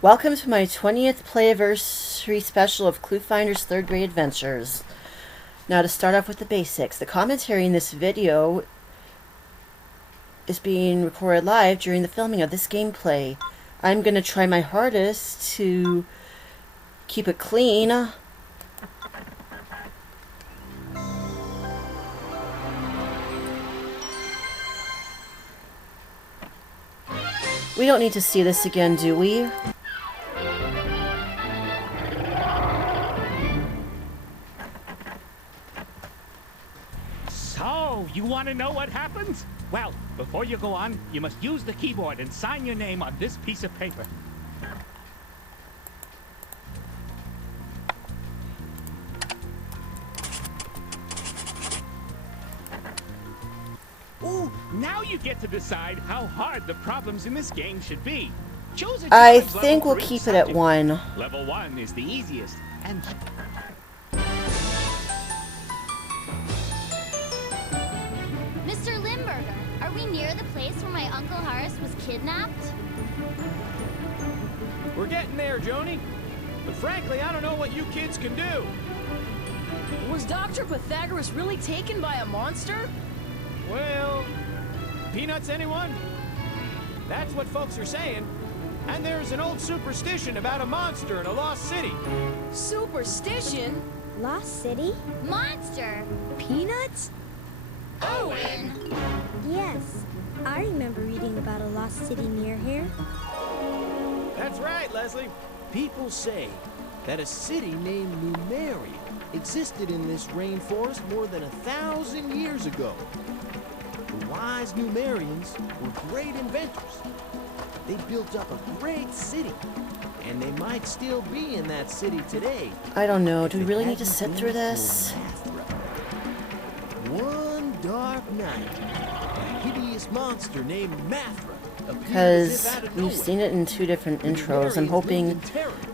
Welcome to my 20th Play-a-versary special of Cluefinders 3rd grade adventures. Now to start off with the basics. The commentary in this video is being recorded live during the filming of this gameplay. I'm going to try my hardest to keep it clean. We don't need to see this again, do we? So, you want to know what happens? Well, before you go on, you must use the keyboard and sign your name on this piece of paper. Ooh, now you get to decide how hard the problems in this game should be. Choose a I challenge think level we'll for each keep it at subject. 1. Level 1 is the easiest, and Mr. Limburger, are we near the place where my Uncle Horace was kidnapped? We're getting there, Joni. But frankly, I don't know what you kids can do. Was Dr. Pythagoras really taken by a monster? Well, peanuts, anyone? That's what folks are saying. And there's an old superstition about a monster in a lost city. Superstition? Lost City? Monster! Peanuts? Owen! Yes. I remember reading about a lost city near here. That's right, Leslie. People say that a city named Numeria existed in this rainforest more than 1,000 years ago. The wise Numerians were great inventors. They built up a great city, and they might still be in that city today. I don't know. Do we if it really need to hadn't sit through been this? for Mathra. One dark night, a hideous monster named Mathra appeared as Because if out of we've nowhere. seen it in 2 different intros. I'm hoping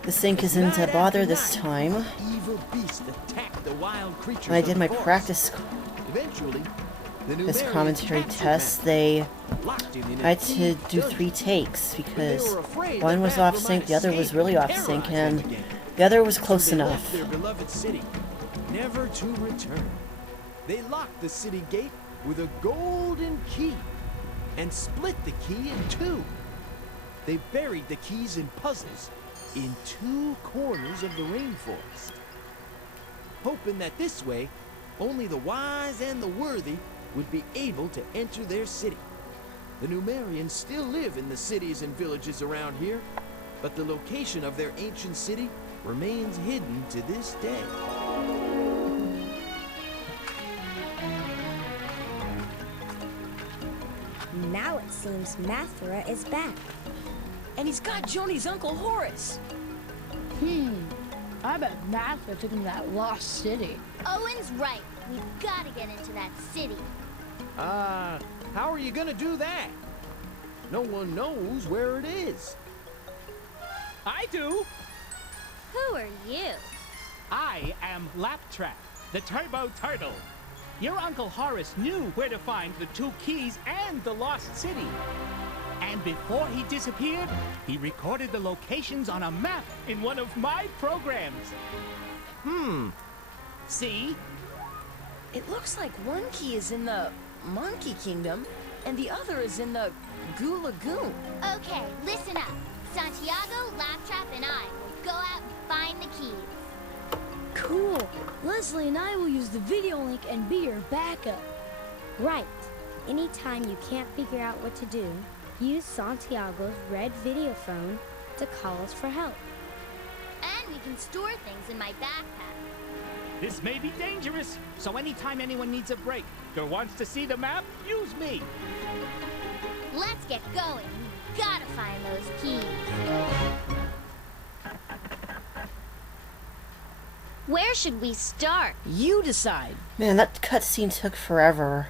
the sync isn't a bother this time. Evil beast attacked the wild creatures When I of did the my forest. practice Eventually, the this Numerians commentary captured test, Mathra, they locked him in a I had to deep do dungeon. 3 takes But they because were afraid one that was Mathra off might sync, the other was escape really and off sync, terrorize them and again. the other was So close they enough. left their beloved city, never to return. They locked the city gate with a golden key and split the key in 2. They buried the keys in puzzles in 2 corners of the rainforest, hoping that this way only the wise and the worthy would be able to enter their city. The Numerians still live in the cities and villages around here, but the location of their ancient city remains hidden to this day. Now it seems Mathra is back. And he's got Joni's Uncle Horace. I bet Mathra took him to that lost city. Owen's right. We've got to get into that city. How are you gonna do that? No one knows where it is. I do. Who are you? I am Laptrap, the Turbo Turtle. Your Uncle Horace knew where to find the 2 keys and the lost city. And before he disappeared, he recorded the locations on a map in one of my programs. See? It looks like one key is in the Monkey Kingdom, and the other is in the Goo Lagoon. Okay, listen up. Santiago, Laptrap, and I will go out and find the keys. Cool. Leslie and I will use the video link and be your backup. Right. Anytime you can't figure out what to do, use Santiago's red video phone to call us for help. And we can store things in my backpack. This may be dangerous, so anytime anyone needs a break or wants to see the map, use me. Let's get going. We gotta find those keys. Where should we start? You decide. Man, that cutscene took forever.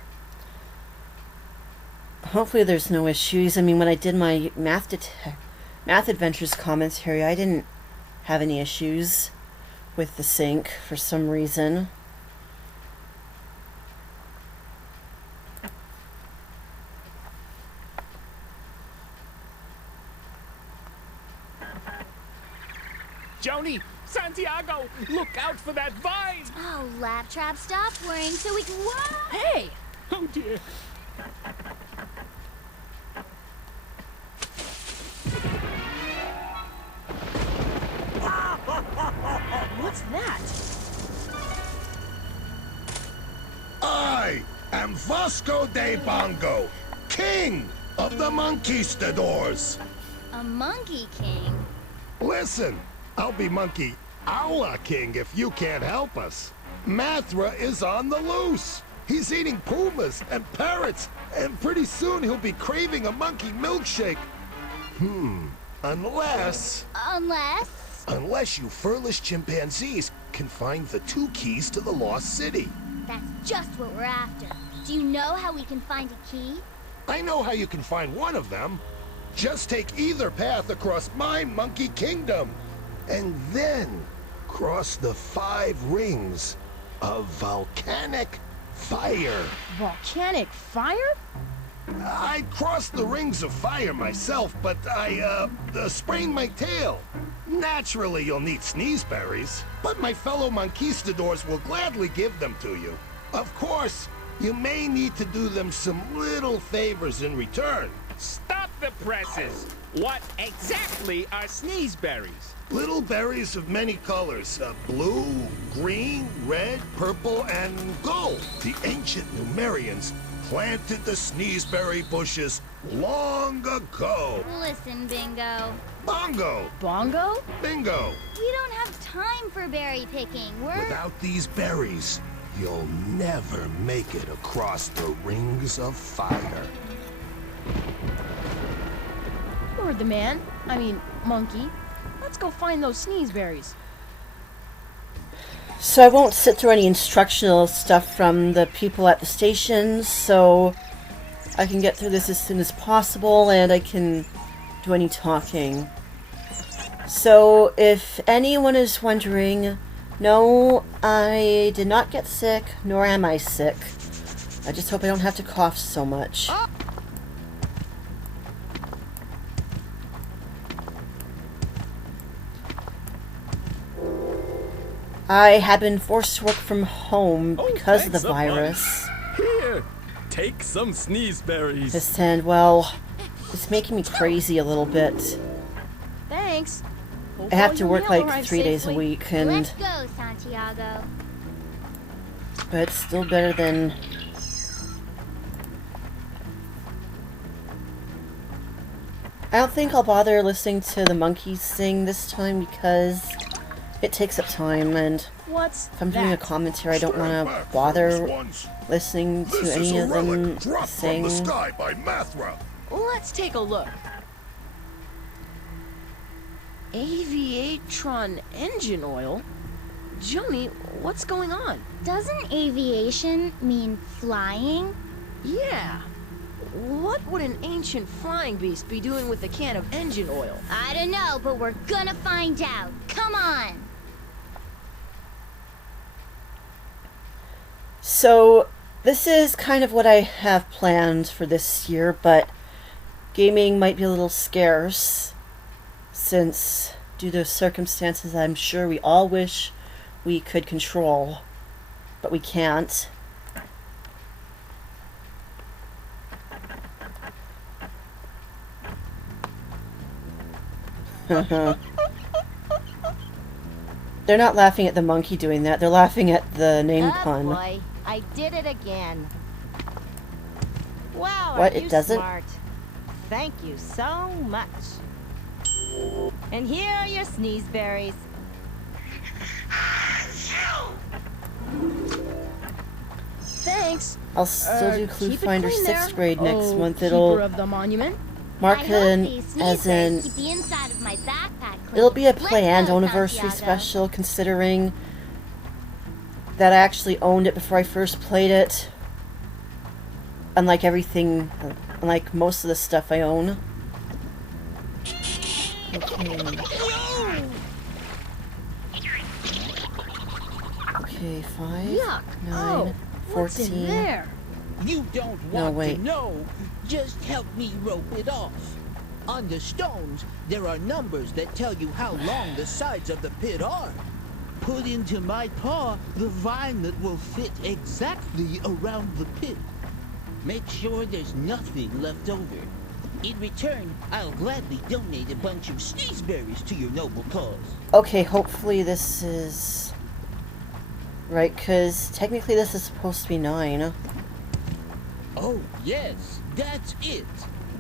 Hopefully there's no issues. I mean, when I did my Math Adventures commentary, I didn't have any issues with the sync for some reason. Joni, Santiago, look out for that vine! Oh, Laptrap, stop worrying so we can... Whoa! Hey! Oh dear. What's that? I am Vasco de Bongo, king of the Monkeystadors. A monkey king? Listen, I'll be Monkey Aula King if you can't help us. Mathra is on the loose. He's eating pumas and parrots, and pretty soon he'll be craving a monkey milkshake. Unless Unless... you furless chimpanzees can find the 2 keys to the lost city. That's just what we're after. Do you know how we can find a key? I know how you can find one of them. Just take either path across my monkey kingdom, and then cross the 5 rings of volcanic fire. Volcanic fire? I crossed the rings of fire myself, but I sprained my tail. Naturally, you'll need sneeze berries, but my fellow Monkeystadors will gladly give them to you. Of course, you may need to do them some little favors in return. Stop the presses! What exactly are sneezeberries? Little berries of many colors, blue, green, red, purple, and gold. The ancient Numerians planted the sneezeberry bushes long ago. Listen, Bingo. Bongo! Bongo? Bingo! We don't have time for berry picking. Without these berries, you'll never make it across the rings of fire. You're the man. I mean, monkey. Let's go find those sneeze berries. So I won't sit through any instructional stuff from the people at the stations, so I can get through this as soon as possible, and I can do any talking. So if anyone is wondering, no, I did not get sick, nor am I sick. I just hope I don't have to cough so much. I have been forced to work from home because of the virus. Here, take some sneezeberries. And, well, it's making me crazy a little bit. Thanks. I have to work like 3 days a week, and Let's go, Santiago. but it's still better than... I don't think I'll bother listening to the monkeys sing this time because it takes up time, and What's if I'm doing a commentary, I don't want to bother listening to any of them sing. From the sky by Mathra. Let's take a look. Aviatron engine oil? Joni, what's going on? Doesn't aviation mean flying? Yeah. What would an ancient flying beast be doing with a can of engine oil? I don't know, but we're gonna find out. Come on! So, this is kind of what I have planned for this year, but gaming might be a little scarce, since, due to circumstances I'm sure we all wish we could control, but we can't. They're not laughing at the monkey doing that, they're laughing at the name pun. Boy, I did it again. Wow, What, are you it doesn't? smart. Thank you so much. And here are your sneezeberries. Thanks. I'll still do Keep it Cluefinders clean 6th there. grade next Oh, month. keeper It'll of the monument. mark I it hope in these as sneezers an... keep the inside of my backpack clean. It'll be a Let's planned go, anniversary Santiago. special, considering that I actually owned it before I first played it. Unlike everything, unlike most of the stuff I own. Okay. Okay, 5, Yuck. 9, Oh, what's in 14. there? You don't No, want wait. to know. Just help me rope it off. On the stones, there are numbers that tell you how long the sides of the pit are. Put into my paw the vine that will fit exactly around the pit. Make sure there's nothing left over. In return, I'll gladly donate a bunch of sneezeberries to your noble cause. Okay, hopefully this is right, because technically this is supposed to be 9. Oh, yes, that's it.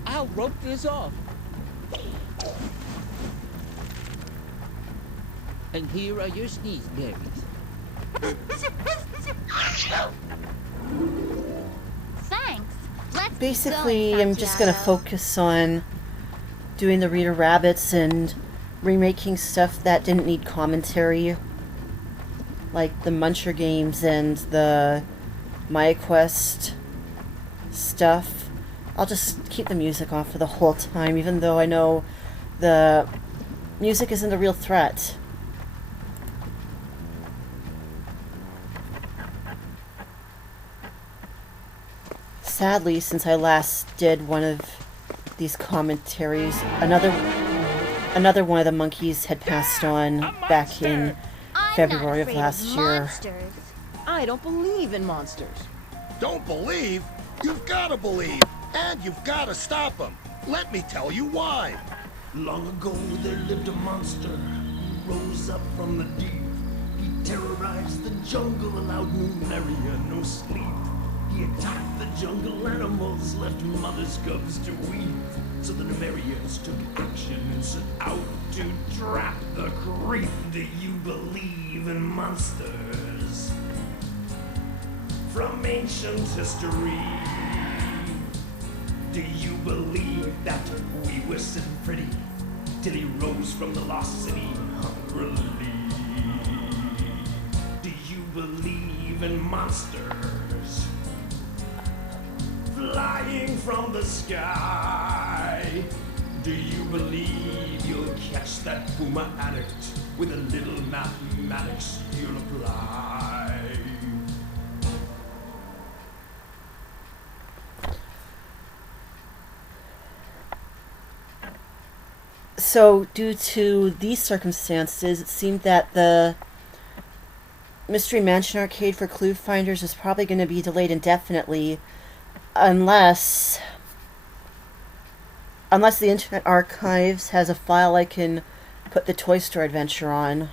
I'll rope this off. And here are your sneezeberries. Thanks. Let's Basically, keep going, I'm just going to Santiago. focus on doing the Rita Rabbits and remaking stuff that didn't need commentary. Like the Muncher games and the Maya Quest stuff. I'll just keep the music off for the whole time, even though I know the music isn't a real threat. Sadly, since I last did one of these commentaries, another one of the monkeys had passed on back in February of last year. I don't believe in monsters. Don't believe? You've got to believe, and you've got to stop them. Let me tell you why. Long ago there lived a monster who rose up from the deep. He terrorized the jungle, allowed Numeria no sleep. He attacked the jungle animals, left mother's cubs to weep. So the Numerians took action and set out to trap the creep. Do you believe in monsters? From ancient history, do you believe that we were sitting pretty till he rose from the lost city hungrily? Do you believe in monsters flying from the sky? Do you believe you'll catch that puma addict with a little mathematics you'll apply? So, due to these circumstances, it seemed that the Mystery Mansion arcade for Cluefinders is probably going to be delayed indefinitely, unless the Internet Archives has a file I can put the Toy Store Adventure on.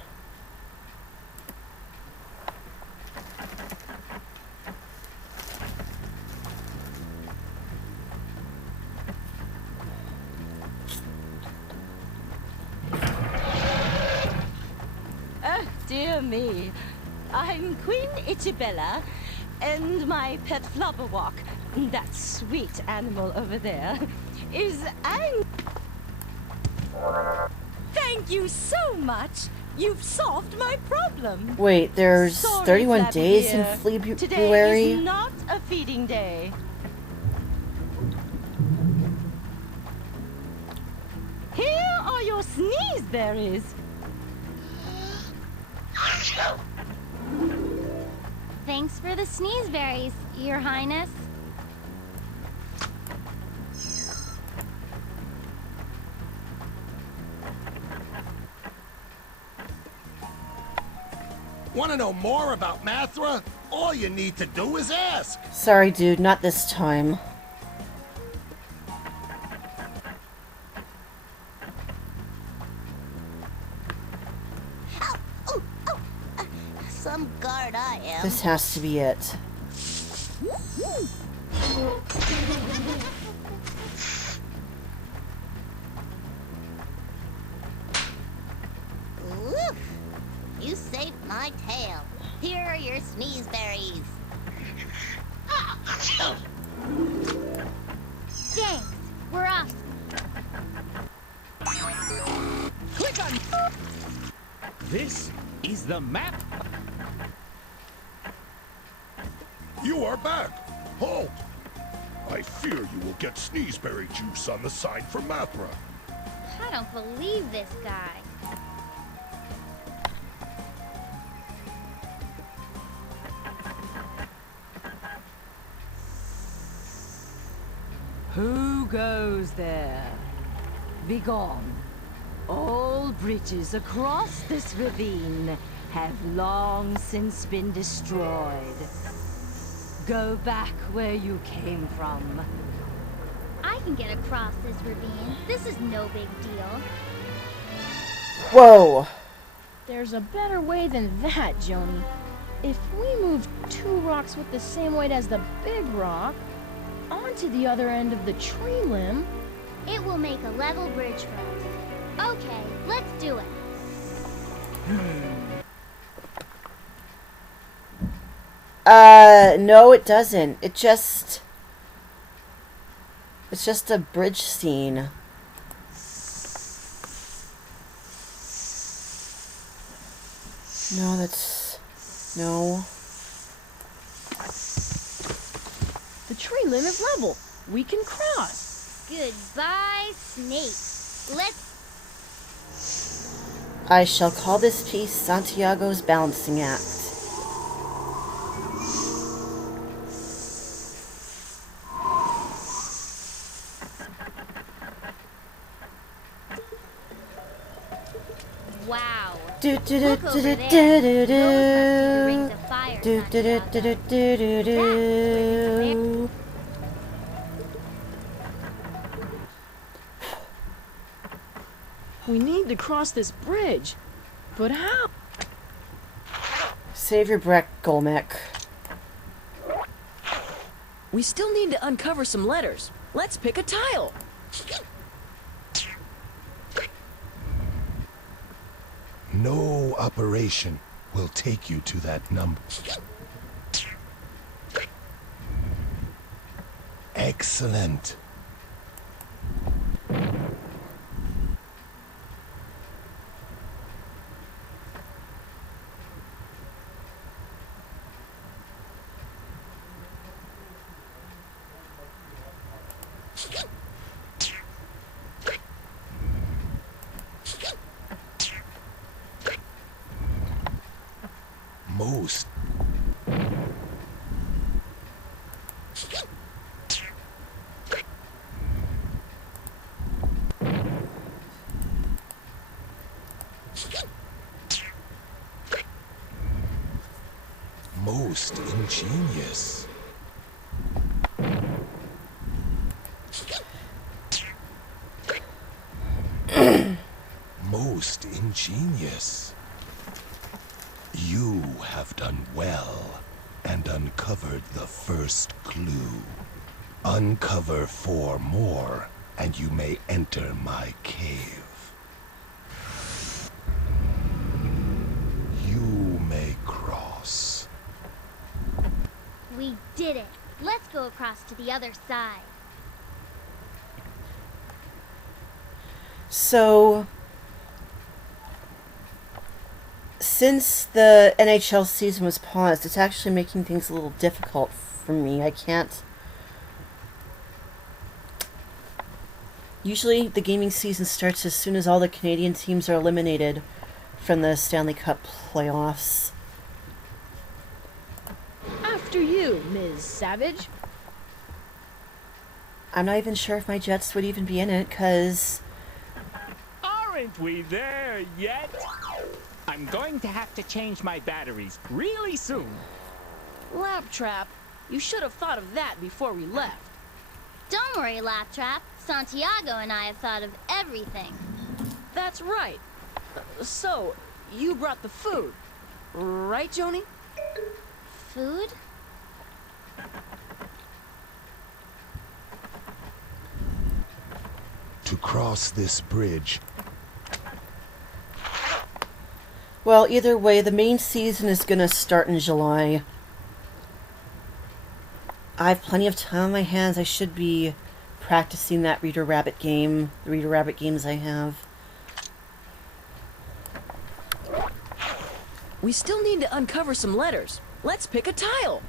Oh, dear me. I'm Queen Itchabella, and my pet Flubberwalk, that sweet animal over there, is angry. Thank you so much. You've solved my problem. Wait, there's Sorry, 31 Flappy days in dear. February? Today is not a feeding day. Here are your sneezeberries. Thanks for the sneezeberries, Your Highness. Want to know more about Mathra? All you need to do is ask. Sorry, dude, not this time. Some guard I am. This has to be it. Oof. You saved my tail. Here are your sneezeberries. Thanks. We're off. Click on... This is the map. You are back. Halt. I fear you will get sneezeberry juice on the sign for Mathra. I don't believe this guy. Who goes there? begone. All bridges across this ravine have long since been destroyed. Go back where you came from. I can get across this ravine. This is no big deal. Whoa! There's a better way than that, Joni. If we move 2 rocks with the same weight as the big rock onto the other end of the tree limb, it will make a level bridge for us. Okay, let's do it. No, it doesn't. It's just a bridge scene. No, no. the tree limb is level. We can cross. Goodbye, snake. I shall call this piece Santiago's balancing act. Wow. Do do do Look do over do there. do do The rings of fire, do do do do do do do do. We need to cross this bridge. But how? Save your breath, Golmek. We still need to uncover some letters. Let's pick a tile. No operation will take you to that number. Excellent. Most. Most ingenious. Most ingenious. You have done well and uncovered the first clue. Uncover 4 more, and you may enter my cave. You may cross. We did it. Let's go across to the other side. So, since the NHL season was paused, it's actually making things a little difficult for me. I can't... Usually the gaming season starts as soon as all the Canadian teams are eliminated from the Stanley Cup playoffs. After you, Ms. Savage. I'm not even sure if my Jets would even be in it, because... Aren't we there yet? I'm going to have to change my batteries really soon. Laptrap, you should have thought of that before we left. Don't worry, Laptrap. Santiago and I have thought of everything. That's right. So, you brought the food, right, Joni? Food? To cross this bridge, Well, either way, the main season is going to start in July. I have plenty of time on my hands. I should be practicing that Reader Rabbit game, the Reader Rabbit games I have. We still need to uncover some letters. Let's pick a tile.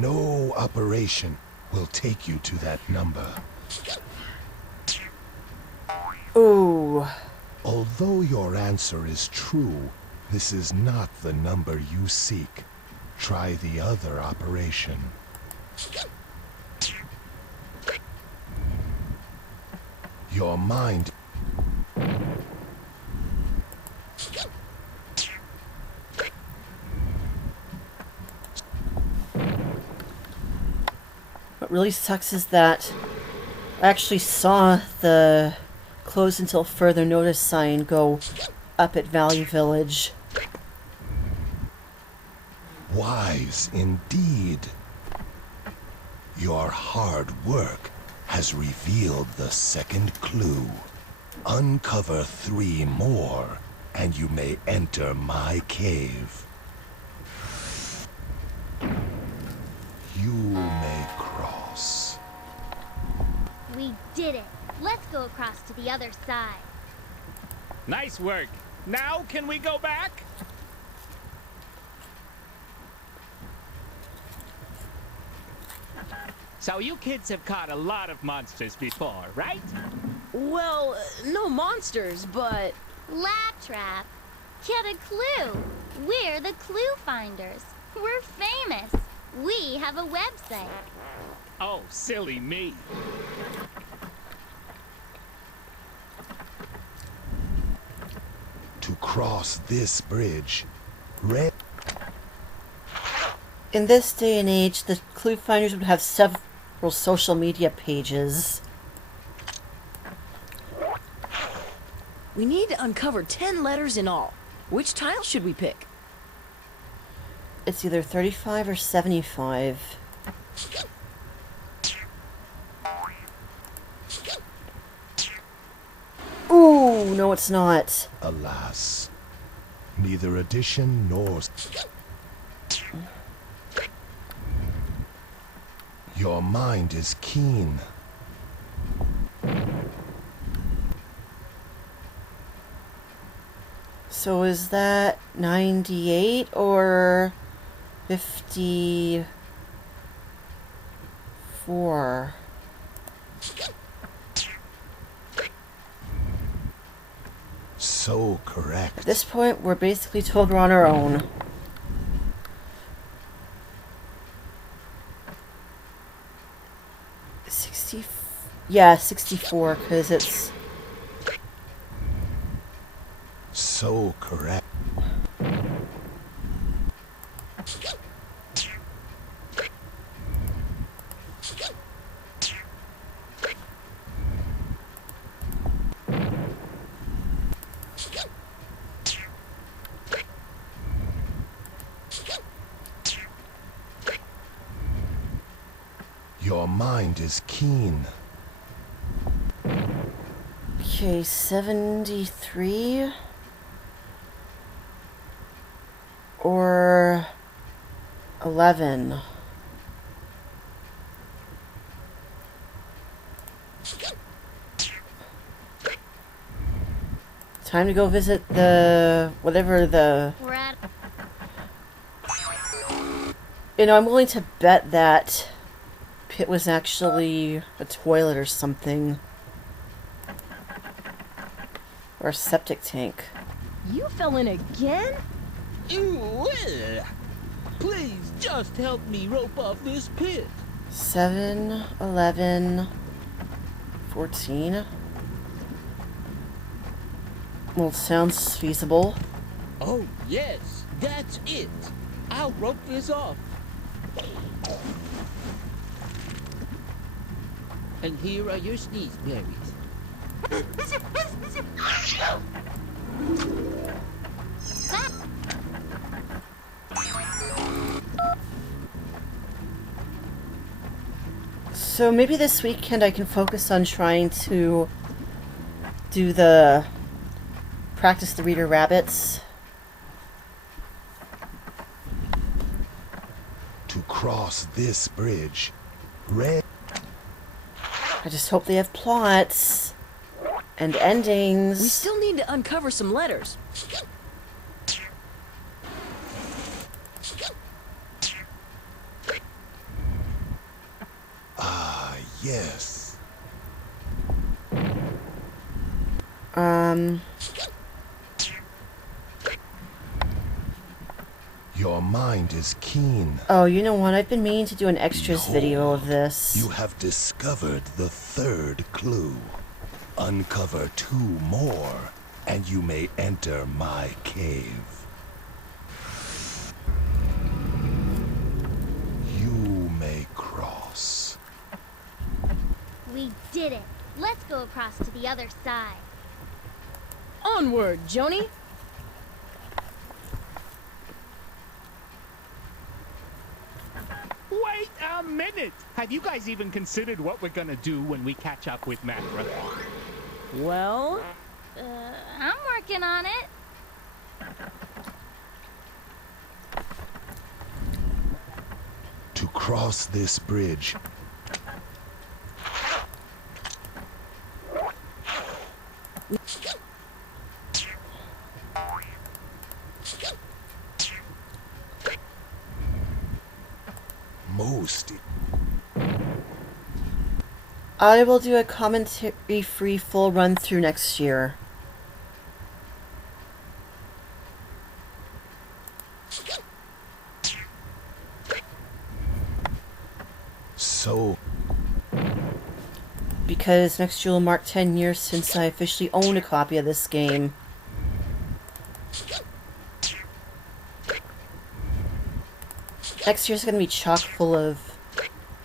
no no operation will take you to that number. Ooh. Although your answer is true, this is not the number you seek. Try the other operation. Your mind... What really sucks is that I actually saw the close until further notice sign go up at Value Village. Wise indeed. Your hard work has revealed the second clue. Uncover 3 more, and you may enter my cave. You may cross. We did it. Let's go across to the other side. Nice work. Now can we go back? So you kids have caught a lot of monsters before, right? Well, no monsters, but... Laptrap. Get a clue. We're the Cluefinders. We're famous. We have a website. Oh, silly me. To cross this bridge, In this day and age, the Cluefinders would have several social media pages. We need to uncover 10 letters in all. Which tile should we pick? It's either 35 or 75. Ooh, no it's not. Alas, neither addition nor... Your mind is keen. So is that 98 or 54? So correct. At this point, we're basically told we're on our own. Yeah, 64, because it's... So correct. Your mind is keen. Okay, 73 or 11. Time to go visit the whatever the... You know, I'm willing to bet that pit was actually a toilet or something. Or a septic tank. You fell in again? Well, please just help me rope off this pit. 7, 11, 14. Well, sounds feasible. Oh, yes, that's it. I'll rope this off. And here are your sneeze berries. So maybe this weekend I can focus on trying to do the practice the reader rabbits. To cross this bridge, I just hope they have plots and endings. We still need to uncover some letters. yes. Your mind is keen. Oh, you know what? I've been meaning to do an extras Behold, video of this. You have discovered the third clue. Uncover 2 more, and you may enter my cave. You may cross. We did it. Let's go across to the other side. Onward, Joni! Wait a minute! Have you guys even considered what we're gonna do when we catch up with Matra? Well, I'm working on it. To cross this bridge, most I will do a commentary-free full run-through next year. so Because next year will mark 10 years since I officially owned a copy of this game. Next year's gonna be chock full of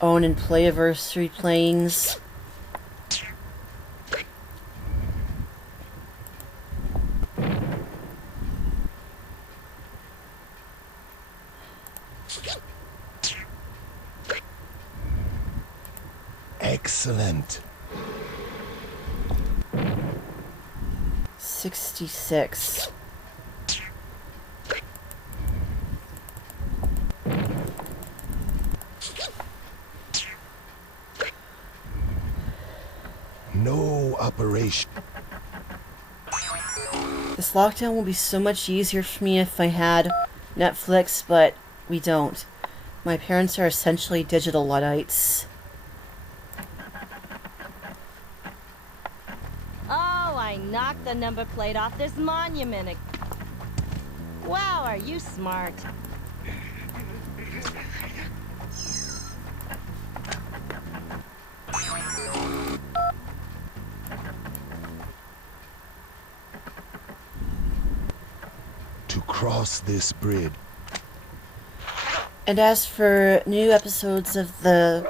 own and play-a-versary playings. excellent. 66. No operation. This lockdown will be so much easier for me if I had Netflix, but we don't. My parents are essentially digital Luddites. oh, I knocked the number plate off this monument. Wow, are you smart? To cross this bridge, And as for new episodes of the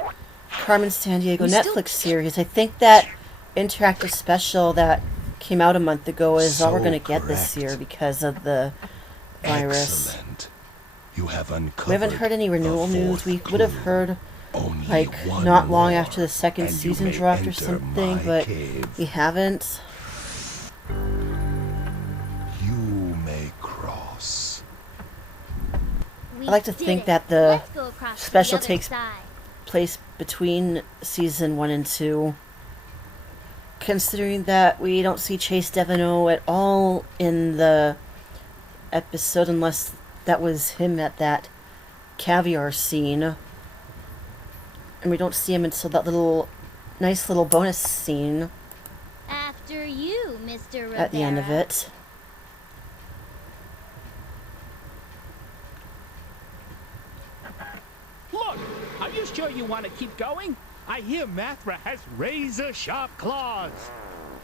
Carmen Sandiego Netflix series, I think that interactive special that came out a month ago is all we're going to get this correct. year because of the virus. Excellent. You have uncovered We haven't heard any renewal the news. We fourth would have clue. heard Only like one not long more, after the second and you season may dropped or enter something, my but cave. we haven't. You may cross. We I like to did think it. that the Let's go across to special the other takes side. place between season 1 and 2. Considering that we don't see Chase Deveneaux at all in the episode unless that was him at that caviar scene. And we don't see him until that nice little bonus scene After you, Mr. Rivera. at the end of it. Look! Are you sure you want to keep going? I hear Mathra has razor-sharp claws.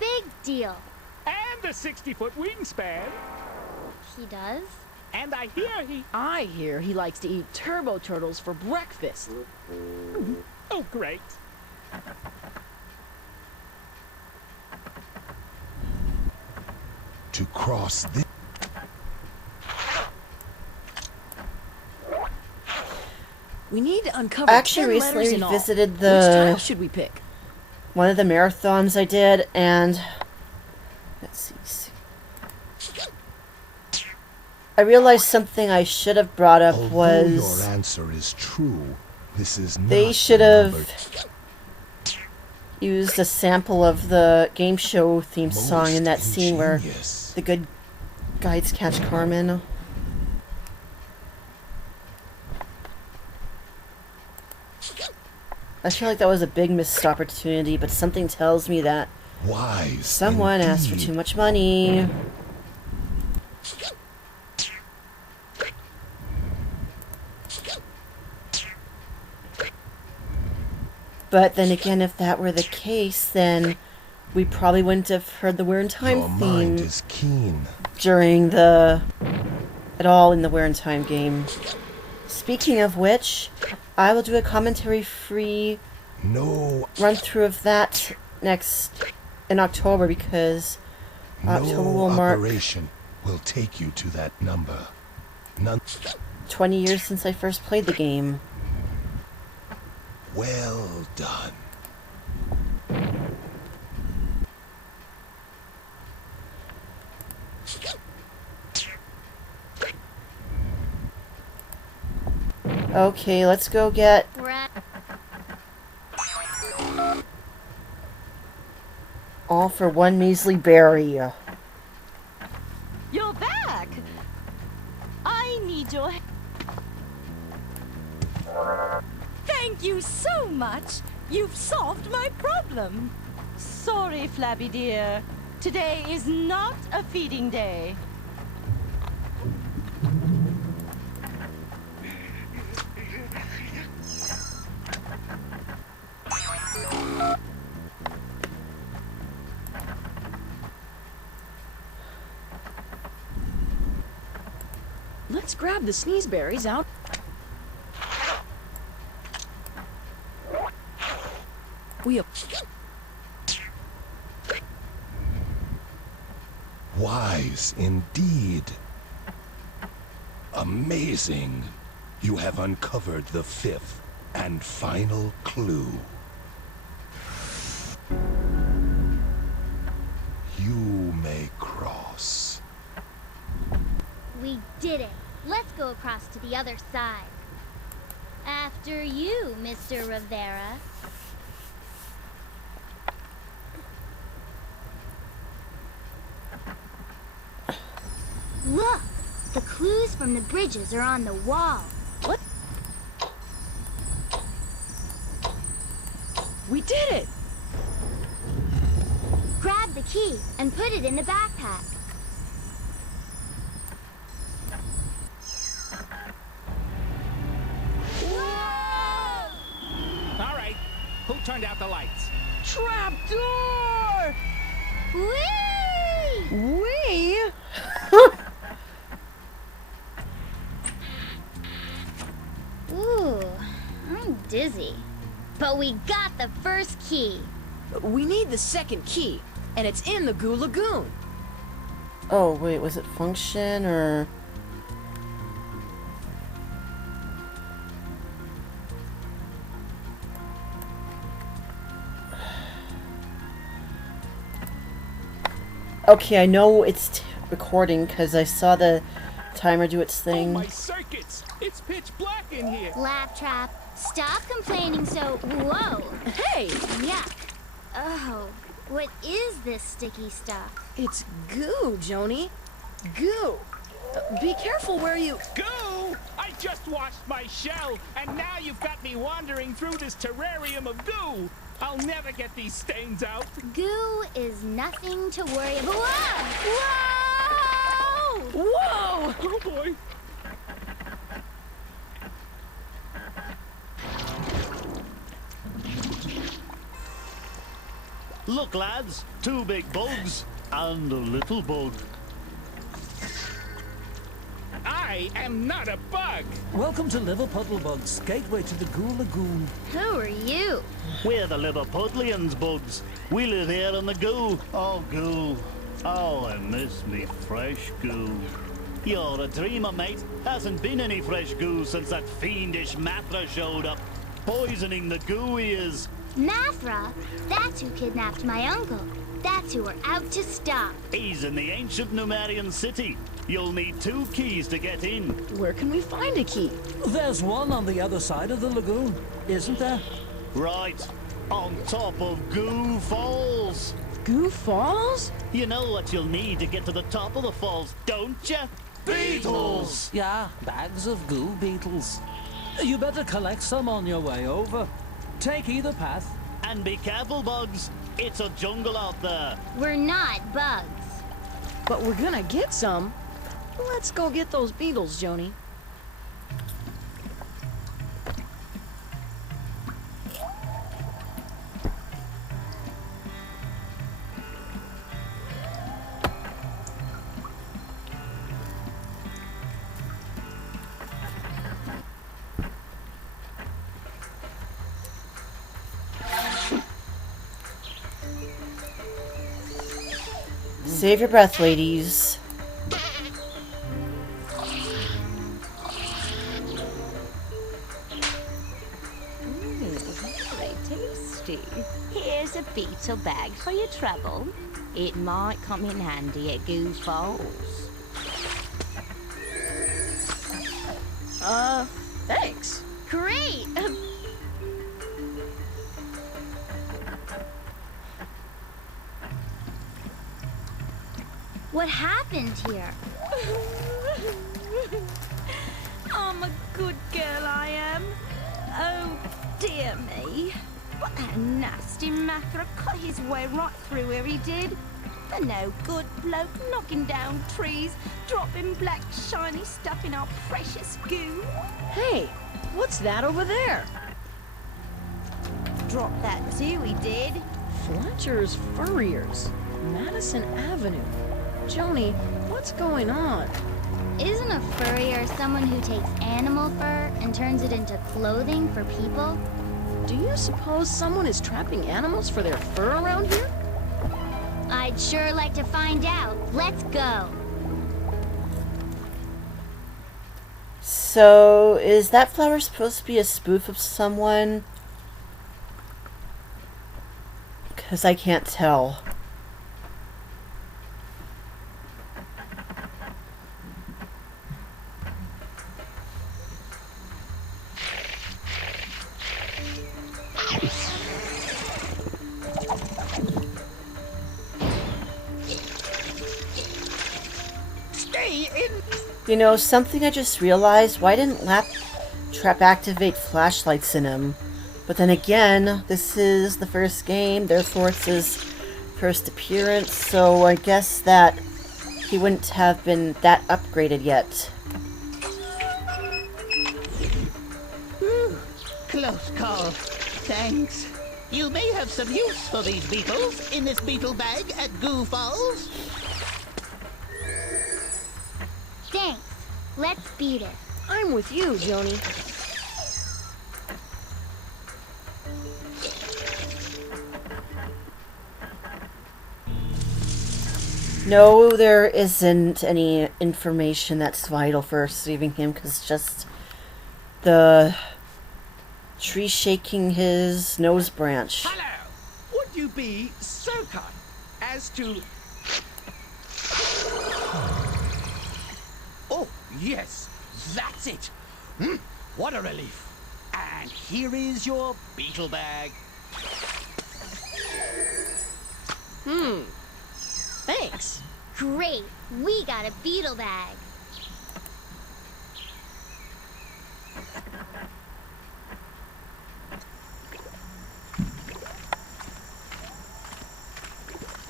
Big deal. And a 60-foot wingspan. He does? And I hear he likes to eat turbo turtles for breakfast. Oh, great. To cross this. We need to uncover I actually 10 recently letters in all. revisited Which tile the should we pick? one of the marathons I did, and let's see. I realized something I should have brought up Although was your answer is true, this is not they the should number. have used a sample of the game show theme song in that Most scene where ingenious. the good guides catch Carmen. I feel like that was a big missed opportunity, but something tells me that Wise. someone asked for too much money. But then again, if that were the case, then we probably wouldn't have heard the Wear and Time Your theme mind is keen. during at all in the Wear and Time game. Speaking of which, I will do a commentary-free run-through of that in October, because October will mark operation will take you to that number. 20 years since I first played the game. Well done. Okay, let's go get... all for one measly berry. You're back! I need your help. Thank you so much! You've solved my problem! Sorry, Flappy dear. Today is not a feeding day. Let's grab the sneezeberries out. Wise indeed. Amazing. You have uncovered the fifth and final clue. You may cross. We did it. Let's go across to the other side. After you, Mr. Rivera. Look! The clues from the bridges are on the wall. What? We did it! Grab the key and put it in the backpack. All right, who turned out the lights? Trap door! Whee! We? Ooh, I'm dizzy. But we got the first key. We need the second key, and it's in the Goo Lagoon. Oh, wait, was it function or... Okay, I know it's recording because I saw the timer do its thing. Oh, my circuits! It's pitch black in here. Laptrap, stop complaining so... Whoa! Hey! Yuck. Oh, what is this sticky stuff? It's goo, Joni. Goo. Be careful where you... Goo! I just washed my shell, and now you've got me wandering through this terrarium of goo. I'll never get these stains out. Goo is nothing to worry about. Whoa! Whoa! Whoa! Oh, boy. Look, lads, two big bugs and a little bug. I am not a bug. Welcome to Liverpuddlebugs, gateway to the Goo Lagoon. Who are you? We're the Liverpudlians, bugs. We live here in the goo. Oh, goo. Oh, I miss me fresh goo. You're a dreamer, mate. Hasn't been any fresh goo since that fiendish Mathra showed up. Poisoning the goo he is. Mathra? That's who kidnapped my uncle. That's who we're out to stop. He's in the ancient Numerian city. You'll need 2 keys to get in. Where can we find a key? There's one on the other side of the lagoon, isn't there? Right. On top of Goo Falls. Goo Falls? You know what you'll need to get to the top of the falls, don't you? Beetles! Yeah, bags of goo beetles. You better collect some on your way over. Take either path. And be careful, Bugs. It's a jungle out there. We're not bugs. But we're gonna get some. Let's go get those beetles, Joni. Save your breath, ladies. Very tasty. Here's a beetle bag for your trouble. It might come in handy at Goose Falls. Thanks. Great! What happened here? I'm a good girl, I am. Oh, dear me. What that nasty mackerel cut his way right through where he did. The no good bloke knocking down trees, dropping black shiny stuff in our precious goo. Hey, what's that over there? Drop that too, he did. Fletcher's Furriers, Madison Avenue. Joni, what's going on? Isn't a furrier someone who takes animal fur and turns it into clothing for people? Do you suppose someone is trapping animals for their fur around here? I'd sure like to find out. Let's go. So, is that flower supposed to be a spoof of someone? Because I can't tell. You know, something I just realized, why didn't Trap activate flashlights in him? But then again, this is the first game, therefore it's his first appearance, so I guess that he wouldn't have been that upgraded yet. Close call. Thanks. You may have some use for these beetles in this beetle bag at Goo Falls. Thanks. Let's beat it. I'm with you, Joni. No, there isn't any information that's vital for saving him, because just the tree shaking his nose branch. Hello! Would you be so kind as to... Oh, yes, that's it. What a relief. And here is your beetle bag. Thanks. Great. We got a beetle bag.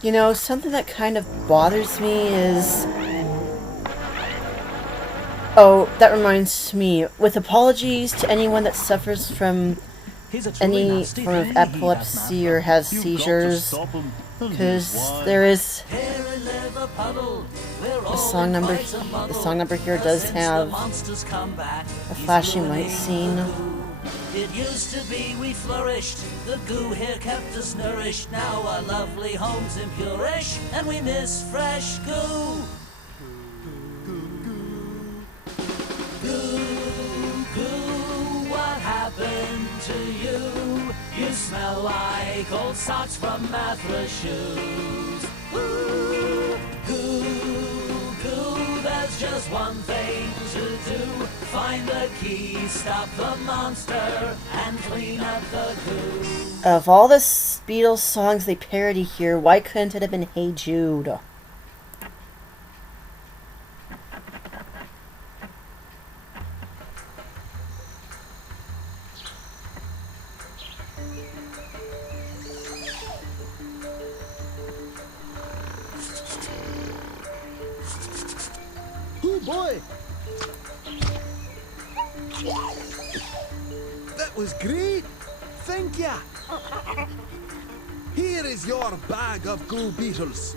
You know, something that kind of bothers me is... Oh, that reminds me. With apologies to anyone that suffers from any form of epilepsy or has seizures, because there is the song number. The song number here does have a flashing light scene. It used to be we flourished, the goo here kept us nourished. Now our lovely home's impurish, and we miss fresh goo. Goo, what happened to you? You smell like old socks from mattress shoes. Ooh, goo, there's just one thing to do. Find the key, stop the monster, and clean up the goo. Of all the Beatles songs they parody here, why couldn't it have been Hey Jude? boy! That was great! Thank ya! Here is your bag of goo beetles.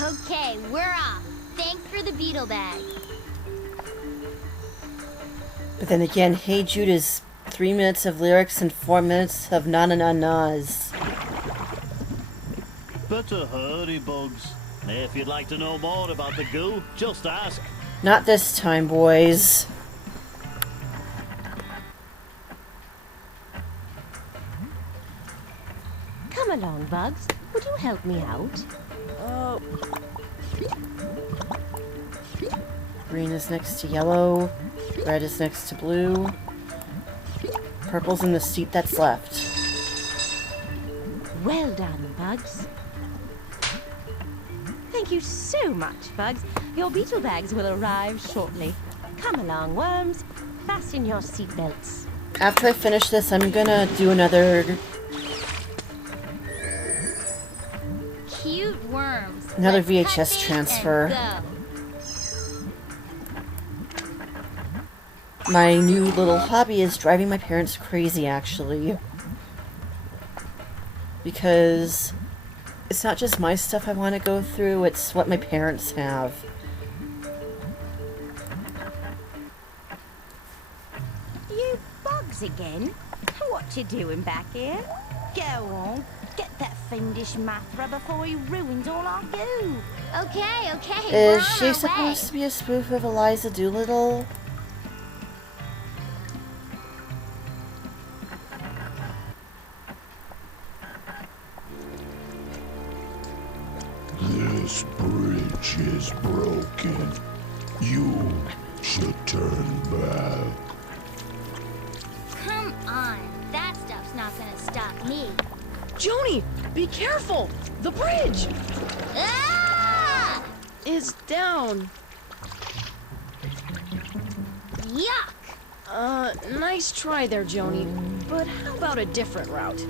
Okay, we're off. Thanks for the beetle bag. But then again, Hey Jude is 3 minutes of lyrics and 4 minutes of na-na-na-nas. Better hurry, Bugs. If you'd like to know more about the goo, just ask. Not this time, boys. Come along, Bugs. Would you help me out? Green is next to yellow. Red is next to blue. Purple's in the seat that's left. Well done, Bugs. Thank you so much, Bugs. Your beetle bags will arrive shortly. Come along, worms. Fasten your seatbelts. After I finish this, I'm gonna do another Cute worms. Another Let's cut VHS these transfer. and go. My new little hobby is driving my parents crazy, actually. Because it's not just my stuff I want to go through, it's what my parents have. You Bugs again? What you doing back here? Go on, get that fiendish Mathra before he ruins all our goo. Okay, we're Is on she our supposed way. to be a spoof of Eliza Doolittle? This bridge is broken. You should turn back. Come on, that stuff's not gonna stop me. Joni, be careful! The bridge Ah! is down. Yuck! Nice try there, Joni. But how about a different route?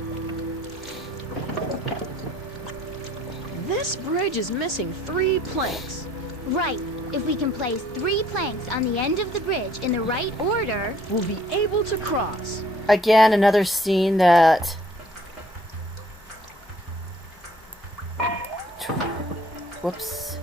This bridge is missing 3 planks. Right. If we can place 3 planks on the end of the bridge in the right order, we'll be able to cross. Again, another scene that... Whoops.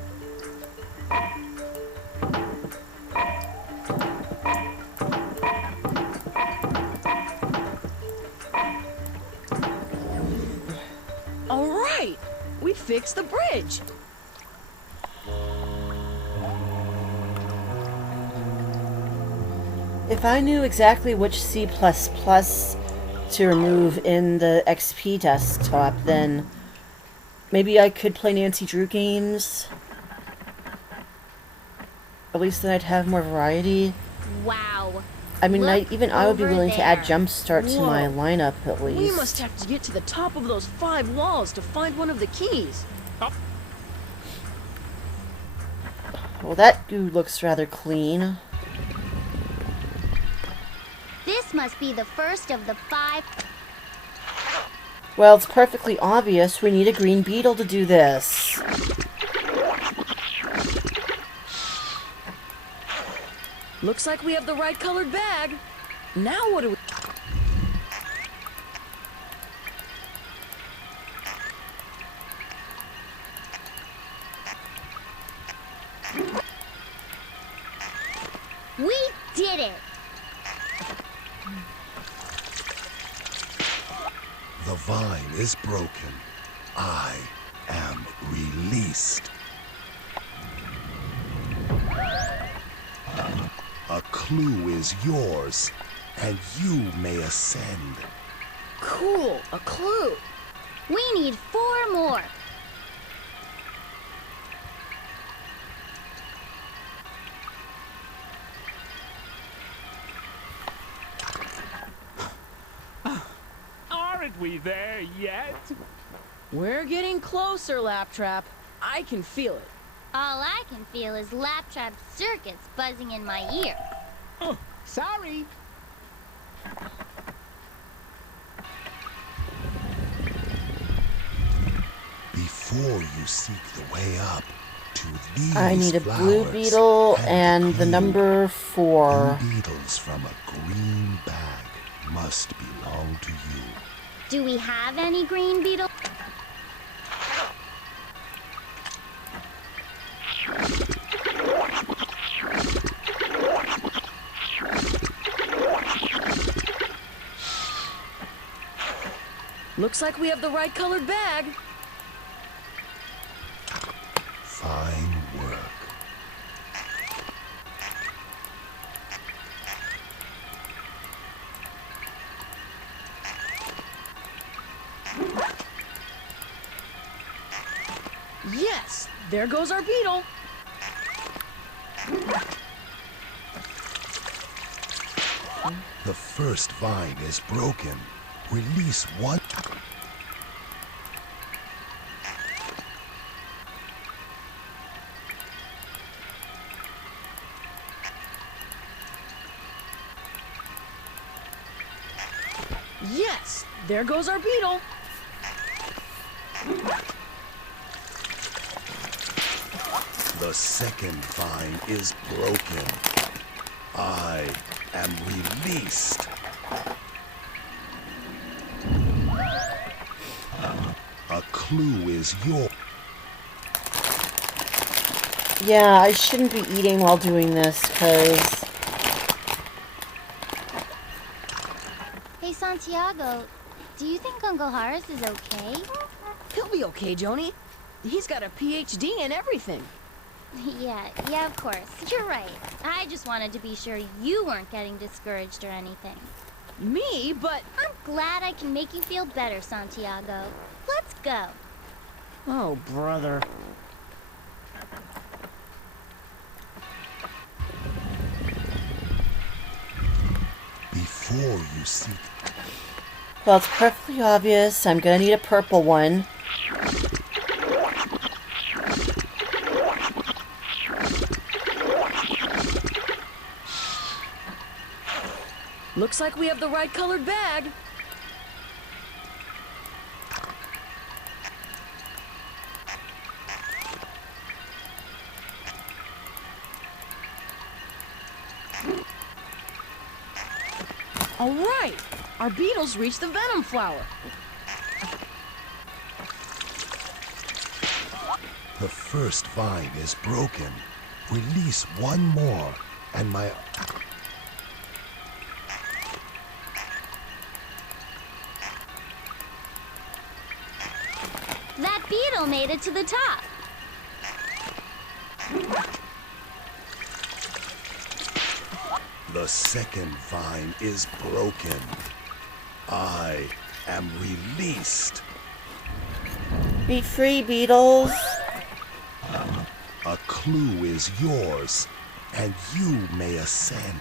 All right, we fixed the bridge. If I knew exactly which C++ to remove in the XP desktop, then maybe I could play Nancy Drew games. At least then I'd have more variety. wow. I mean, Look even I would be over willing to add there. Jumpstart to my Whoa. lineup at least. We must have to get to the top of those 5 walls to find one of the keys. Well, that goo looks rather clean. This must be the first of the 5. Well, it's perfectly obvious we need a green beetle to do this. Looks like we have the right colored bag. Now what do we... We did it! The vine is broken. I am released. A clue is yours, and you may ascend. Cool, a clue. We need 4 more. Aren't we there yet? We're getting closer, Laptrap. I can feel it. All I can feel is Laptrap circuits buzzing in my ear. Oh, sorry. Before you seek the way up, to these I need a flowers blue beetle and the glue. number 4. Blue beetles from a green bag must belong to you. Do we have any green beetles? Looks like we have the right colored bag. Fine work. Yes, there goes our beetle. The first vine is broken. Release one. Yes, there goes our beetle. The second vine is broken. I am released. A clue is yours. Yeah, I shouldn't be eating while doing this, because... Hey, Santiago, do you think Uncle Horace is okay? He'll be okay, Joni. He's got a PhD in everything. Yeah, of course. You're right. I just wanted to be sure you weren't getting discouraged or anything. Me? But... I'm glad I can make you feel better, Santiago. Let's go. Oh, brother. Before you seek. Well, it's perfectly obvious. I'm gonna need a purple one. Looks like we have the right colored bag. All right, our beetles reached the venom flower. The first vine is broken. Release one more, and my... That beetle made it to the top. The second vine is broken. I am released. Be free, beetles. A clue is yours, and you may ascend.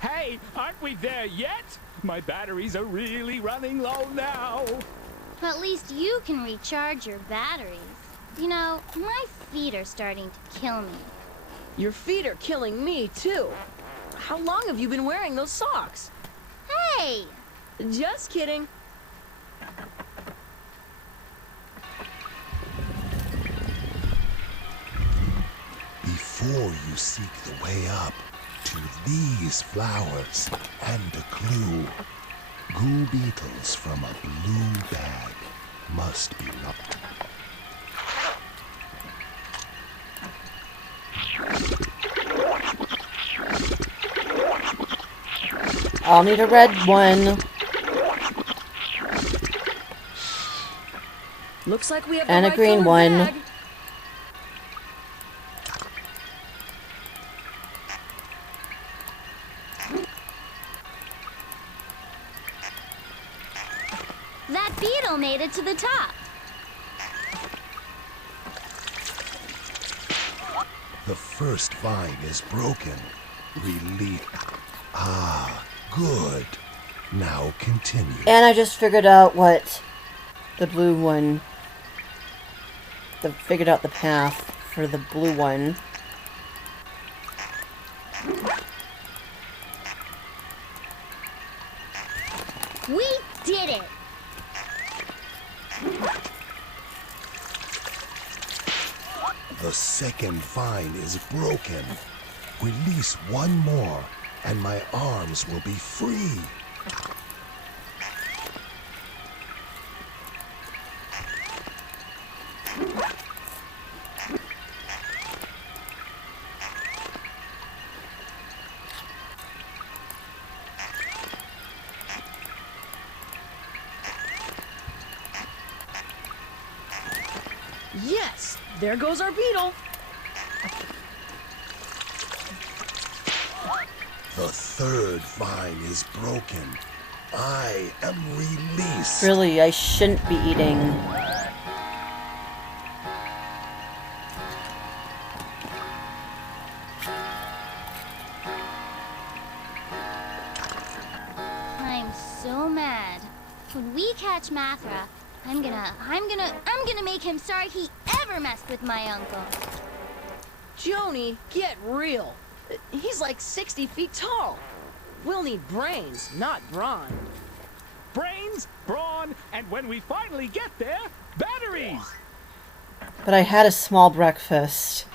Hey, aren't we there yet? My batteries are really running low now. At least you can recharge your batteries. You know, my feet are starting to kill me. Your feet are killing me, too. How long have you been wearing those socks? Hey! Just kidding. Before you seek the way up to these flowers and a clue, goo beetles from a blue bag must be locked. I'll need a red one. Looks like we have and the a right green colored one. bag. That beetle made it to the top. The first vine is broken. Release. Ah, good. Now continue. And I just figured out what the blue one... figured out the path for the blue one. We did it! The second vine is broken. Release one more, and my arms will be free. Yes! There goes our beetle! The third vine is broken. I am released. Really, I shouldn't be eating. I'm so mad. When we catch Mathra, I'm gonna make him sorry he ever messed with my uncle. Joni, get real. He's like 60 feet tall. We'll need brains, not brawn. Brains, brawn, and when we finally get there, batteries! But I had a small breakfast.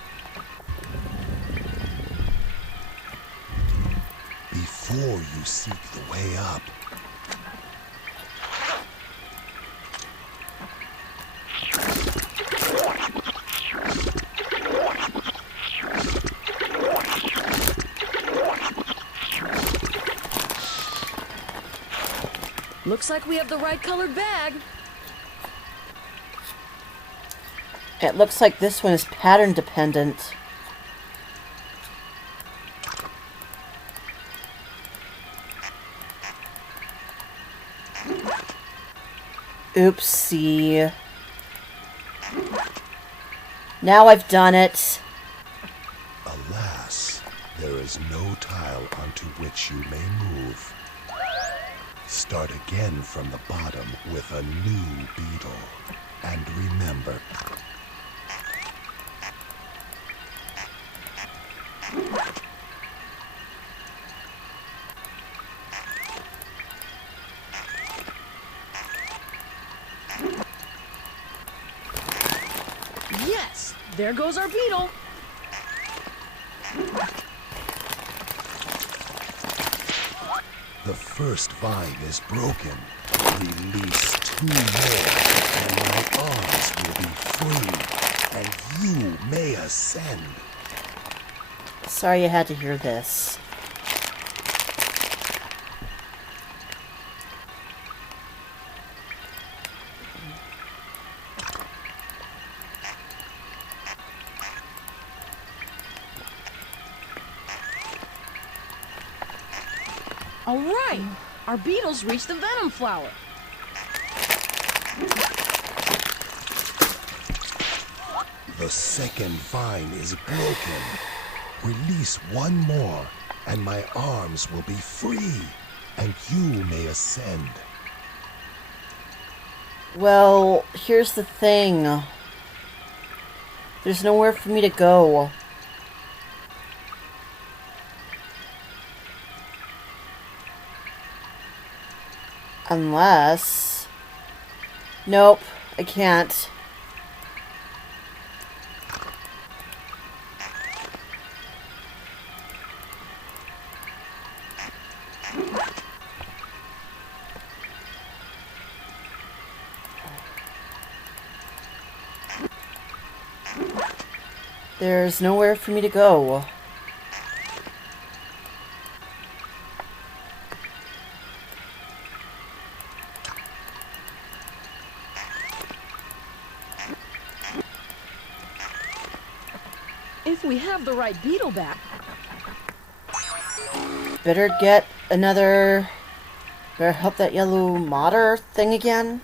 Before you seek the way up, Looks like we have the right colored bag. It looks like this one is pattern dependent. Oopsie. Now I've done it. alas, there is no tile onto which you may move. Start again from the bottom with a new beetle. And remember, Yes! There goes our beetle. the first vine is broken. Release two more, and my arms will be free, and you may ascend. Sorry you had to hear this. All right! Our beetles reached the venom flower. The second vine is broken. Release one more, and my arms will be free, and you may ascend. Well, here's the thing. There's nowhere for me to go. Unless... Nope, I can't. There's nowhere for me to go. If we have the right beetle back. Better get another... Better help that yellow modder thing again.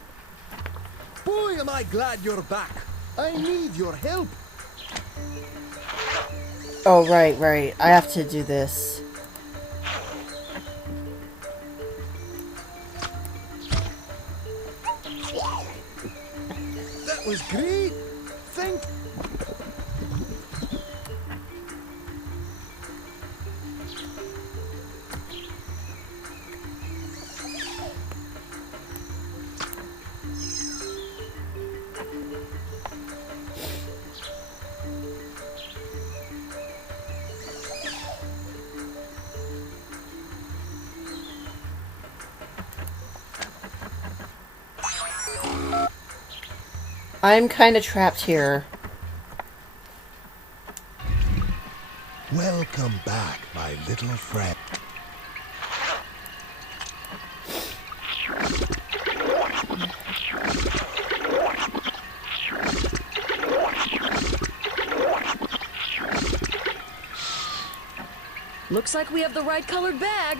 Boy, am I glad you're back. I need your help. Oh, right. I have to do this. That was great. Thank... I'm kind of trapped here. Welcome back, my little friend. Looks like we have the right colored bag.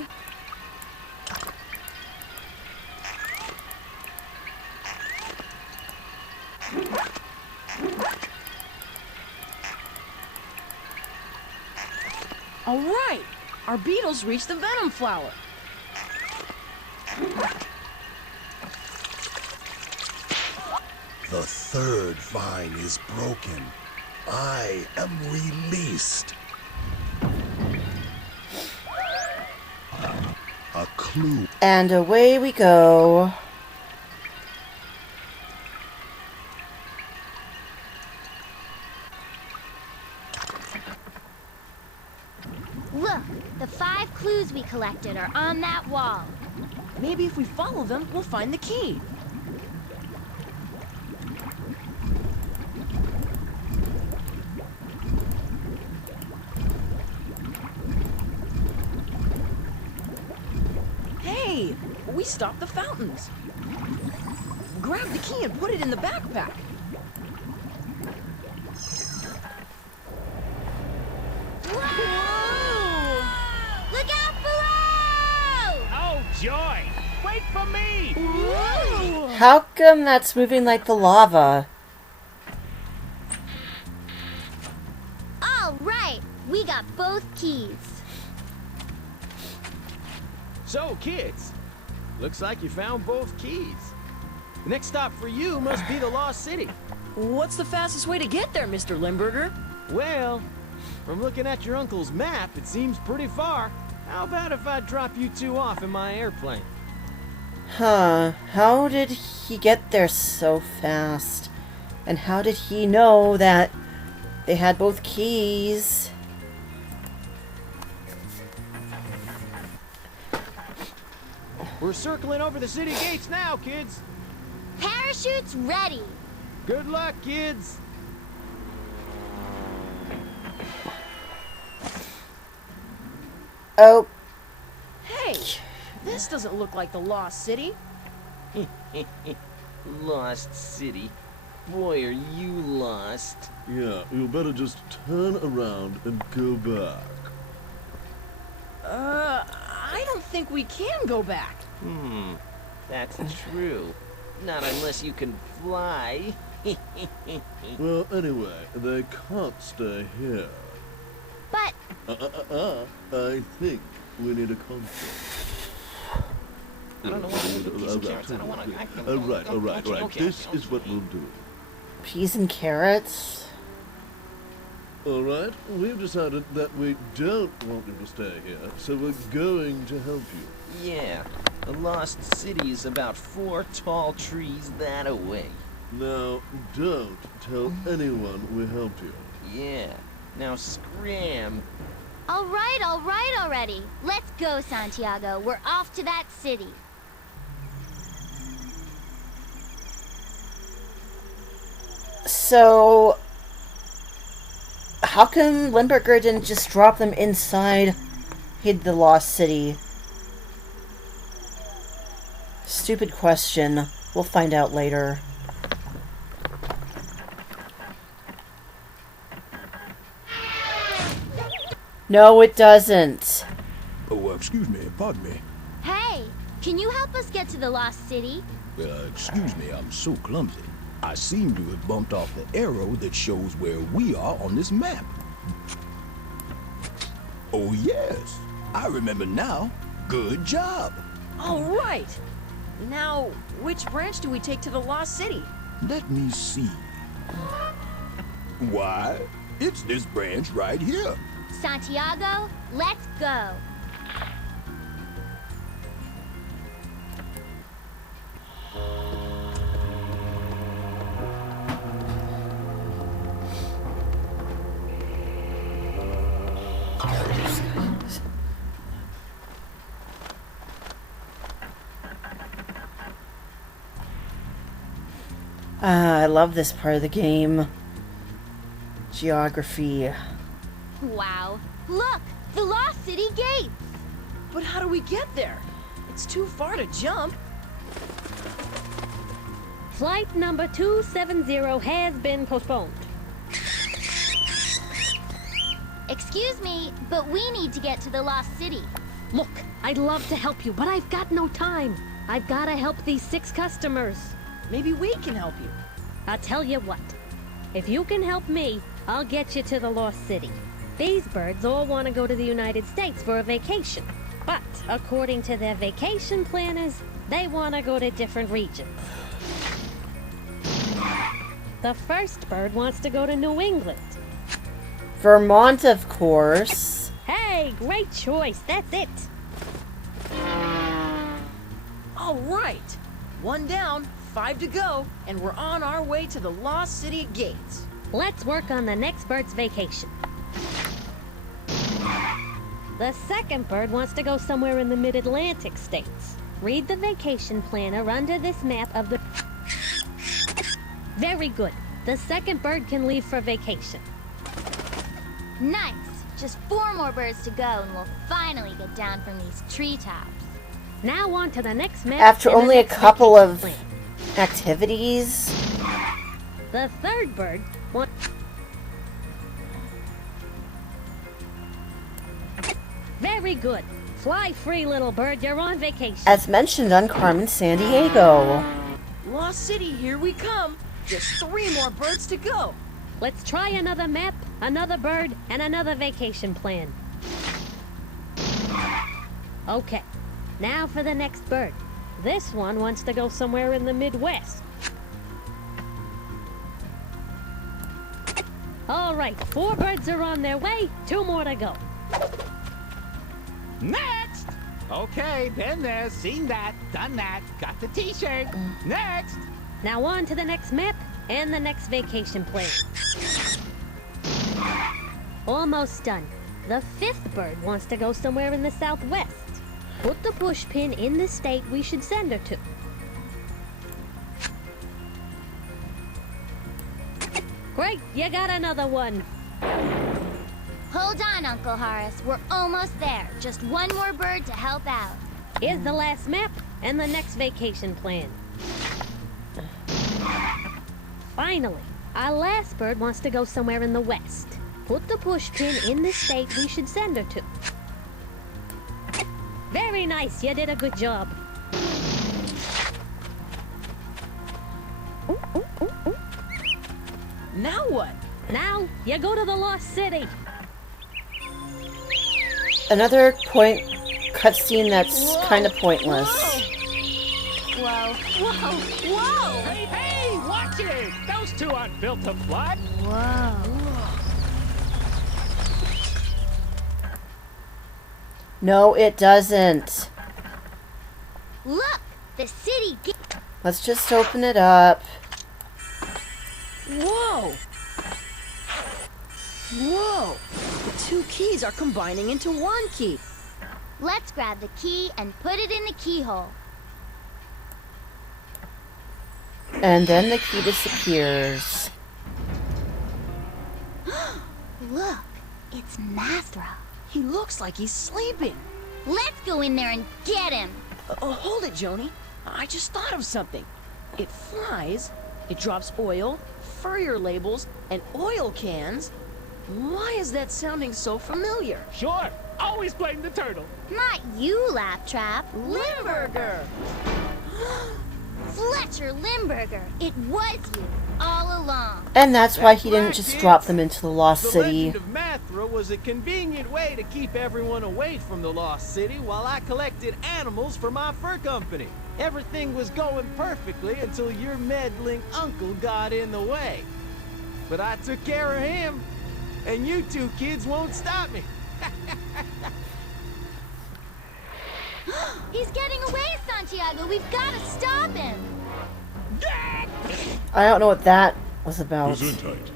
All right, our beetles reached the venom flower. The third vine is broken. I am released. A clue. And away we go. Look, the 5 clues we collected are on that wall. Maybe if we follow them, we'll find the key. Hey, we stopped the fountains. Grab the key and put it in the backpack. Look out below! Oh, joy! Wait for me! How come that's moving like the lava? All right, we got both keys. So, kids, looks like you found both keys. The next stop for you must be the Lost City. What's the fastest way to get there, Mr. Limburger? Well, from looking at your uncle's map, it seems pretty far. How about if I drop you two off in my airplane? Huh. How did he get there so fast? And how did he know that they had both keys? We're circling over the city gates now, kids. Parachutes ready. Good luck, kids. Oh. Hey, this doesn't look like the Lost City. Lost City. Boy, are you lost. Yeah, you better just turn around and go back. I don't think we can go back. That's true. Not unless you can fly. Well, anyway, they can't stay here. But... I think we need a console. I don't know what to do with these carrots. I don't want to... All right. This is what we'll do. Peas and carrots? All right, we've decided that we don't want you to stay here, so we're going to help you. Yeah, the Lost City is about 4 tall trees that away. Now, don't tell anyone we helped you. Yeah, now scram. All right already. Let's go, Santiago. We're off to that city. So... how come Limburger didn't just drop them inside the Lost City? Stupid question. We'll find out later. No, it doesn't. Oh, excuse me, pardon me. Hey, can you help us get to the Lost City? Excuse me, I'm so clumsy. I seem to have bumped off the arrow that shows where we are on this map. Oh, yes. I remember now. Good job. All right. Now, which branch do we take to the Lost City? Let me see. Why, it's this branch right here. Santiago, let's go. I love this part of the game. Geography. Wow. Look! The Lost City Gate! But how do we get there? It's too far to jump. Flight number 270 has been postponed. Excuse me, but we need to get to the Lost City. Look, I'd love to help you, but I've got no time. I've got to help these 6 customers. Maybe we can help you. I'll tell you what. If you can help me, I'll get you to the Lost City. These birds all want to go to the United States for a vacation. But according to their vacation planners, they want to go to different regions. The first bird wants to go to New England. Vermont, of course. Hey, great choice. That's it. All right. 1 down, 5 to go, and we're on our way to the Lost City Gates. Let's work on the next bird's vacation. The second bird wants to go somewhere in the mid-Atlantic states. Read the vacation planner under this map of the... Very good. The second bird can leave for vacation. Nice. Just 4 more birds to go and we'll finally get down from these treetops. Now on to the next map. After only a couple of activities. The third bird wants... Very good. Fly free, little bird. You're on vacation. As mentioned on Carmen Sandiego. Lost City, here we come. Just 3 more birds to go. Let's try another map, another bird, and another vacation plan. Okay, now for the next bird. This one wants to go somewhere in the Midwest. All right, 4 birds are on their way, 2 more to go. Next! Okay, been there, seen that, done that, got the t-shirt. Next! Now on to the next map and the next vacation plan. Almost done. The 5th bird wants to go somewhere in the Southwest. Put the push pin in the state we should send her to. Great, you got another one. Hold on, Uncle Horace. We're almost there. Just 1 more bird to help out. Here's the last map and the next vacation plan. Finally, our last bird wants to go somewhere in the West. Put the push pin in the state we should send her to. Very nice, you did a good job. Now what? Now, you go to the Lost City. Another cutscene that's kind of pointless. Whoa, whoa, whoa! Hey, hey, watch it! Those 2 aren't built to flood. Whoa. No, it doesn't. Look! The city gate. Let's just open it up. Whoa! Whoa! The 2 keys are combining into 1 key. Let's grab the key and put it in the keyhole. And then the key disappears. Look, it's Mathra. He looks like he's sleeping. Let's go in there and get him. Hold it, Joni. I just thought of something. It flies, it drops oil, furrier labels, and oil cans. Why is that sounding so familiar? Sure, always blame the turtle. Not you, Laptrap. Limburger! Fletcher Limburger. It was you all along. And that's why he didn't just drop them into the Lost City. The legend of Mathra was a convenient way to keep everyone away from the Lost City while I collected animals for my fur company. Everything was going perfectly until your meddling uncle got in the way. But I took care of him, and you 2 kids won't stop me. He's getting away, Santiago. We've got to stop him. I don't know what that was about. Gesundheit.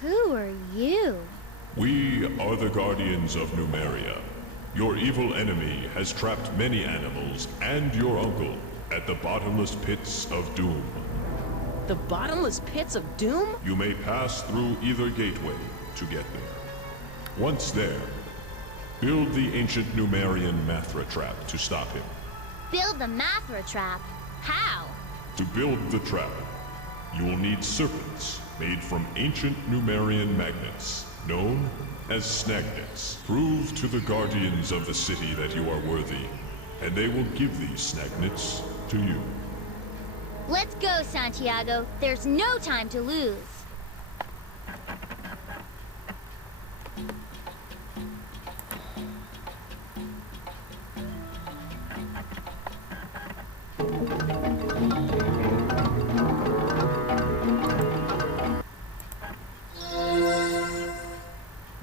Who are you? We are the guardians of Numeria. Your evil enemy has trapped many animals and your uncle at the bottomless pits of doom. The bottomless pits of doom? You may pass through either gateway to get there. Once there, build the ancient Numerian Mathra trap to stop him. Build the Mathra trap? How? To build the trap, you will need serpents made from ancient Numerian magnets, known as snagnets. Prove to the guardians of the city that you are worthy, and they will give these snagnets to you. Let's go, Santiago. There's no time to lose.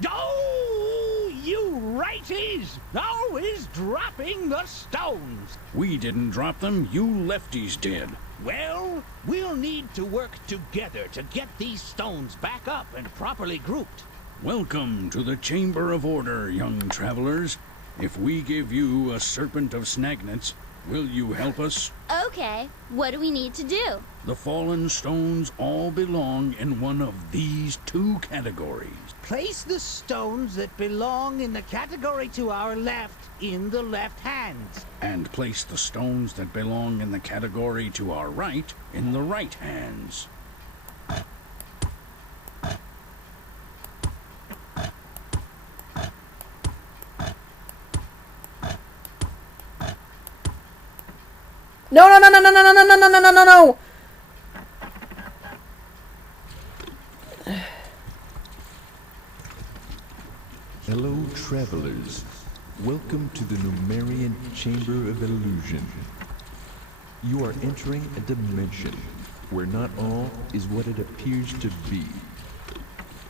Oh, you righties! Always dropping the stones. We didn't drop them, you lefties did. Well, we'll need to work together to get these stones back up and properly grouped. Welcome to the Chamber of Order, young travelers. If we give you a serpent of snagnets, will you help us? Okay, what do we need to do? The fallen stones all belong in one of these two categories. Place the stones that belong in the category to our left in the left hands. And place the stones that belong in the category to our right in the right hands. No, no, no, no, no, no, no, no, no, no, no, no, no! Hello, travelers. Welcome to the Numerian Chamber of Illusion. You are entering a dimension where not all is what it appears to be.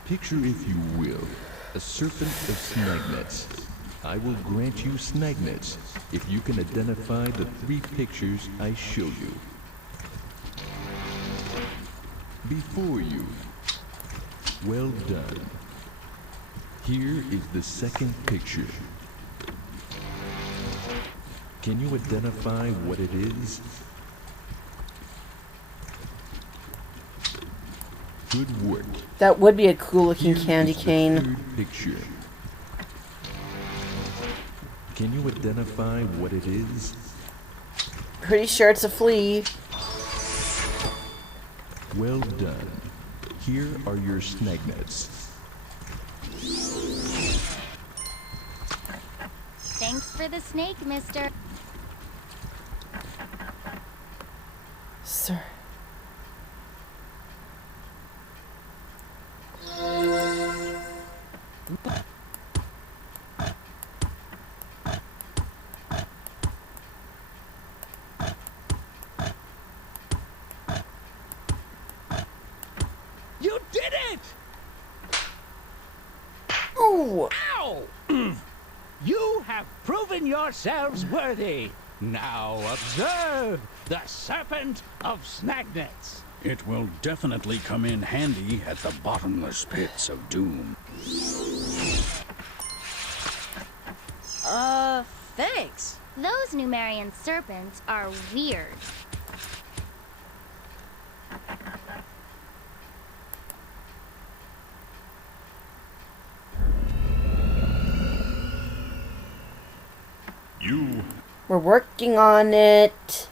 Picture, if you will, a serpent of snagnets. I will grant you snagnets if you can identify the 3 pictures I show you. Before you. Well done. Here is the second picture. Can you identify what it is? Good work. That would be a cool looking candy Here's the cane. third picture. Can you identify what it is? Pretty sure it's a flea. Well done. Here are your snagnets. Thanks for the snake, mister. Sir. You did it! Ooh! Ow! You have proven yourselves worthy. Now observe the Serpent of Snagnets. It will definitely come in handy at the bottomless pits of doom. Thanks. Those Numerian serpents are weird. We're working on it.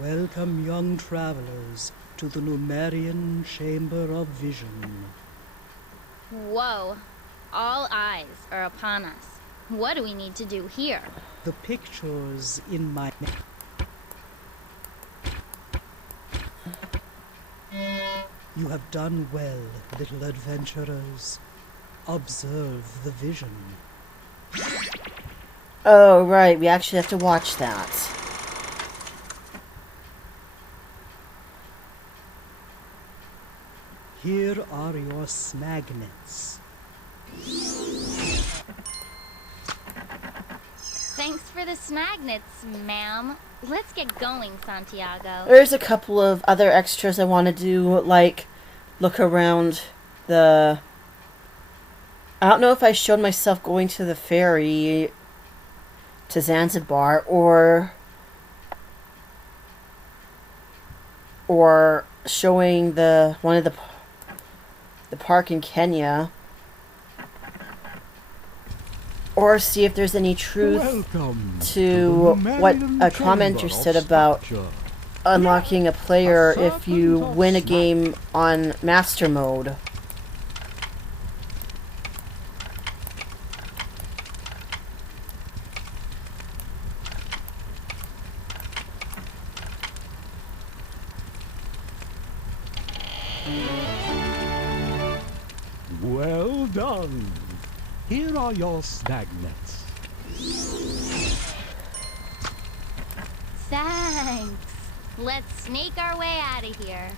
Welcome, young travelers, to the Numerian Chamber of Vision. Whoa. All eyes are upon us. What do we need to do here? The pictures in my... You have done well, little adventurers. Observe the vision. Oh, right. We actually have to watch that. Here are your snagnets. Thanks for the snagnets, ma'am. Let's get going, Santiago. There's a couple of other extras I want to do, like look around the... I don't know if I showed myself going to the ferry to Zanzibar, or showing one of the park in Kenya, or see if there's any truth to what a commenter said about unlocking a player if you win a game on Master Mode. Well done. Here are your snag nets. Thanks. Let's sneak our way out of here.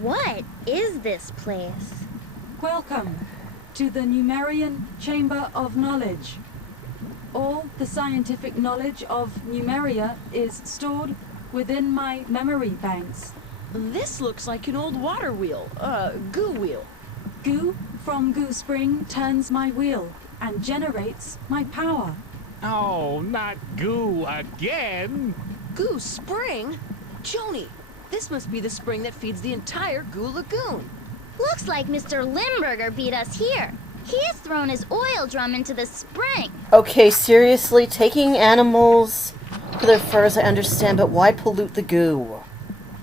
What is this place? Welcome to the Numerian Chamber of Knowledge. All the scientific knowledge of Numeria is stored within my memory banks. This looks like an old water wheel, goo wheel. Goo from Goo Spring turns my wheel and generates my power. Oh, not goo again! Goo Spring? Joni, this must be the spring that feeds the entire Goo Lagoon. Looks like Mr. Limburger beat us here. He has thrown his oil drum into the spring. Okay, seriously, taking animals for their furs I understand, but why pollute the goo?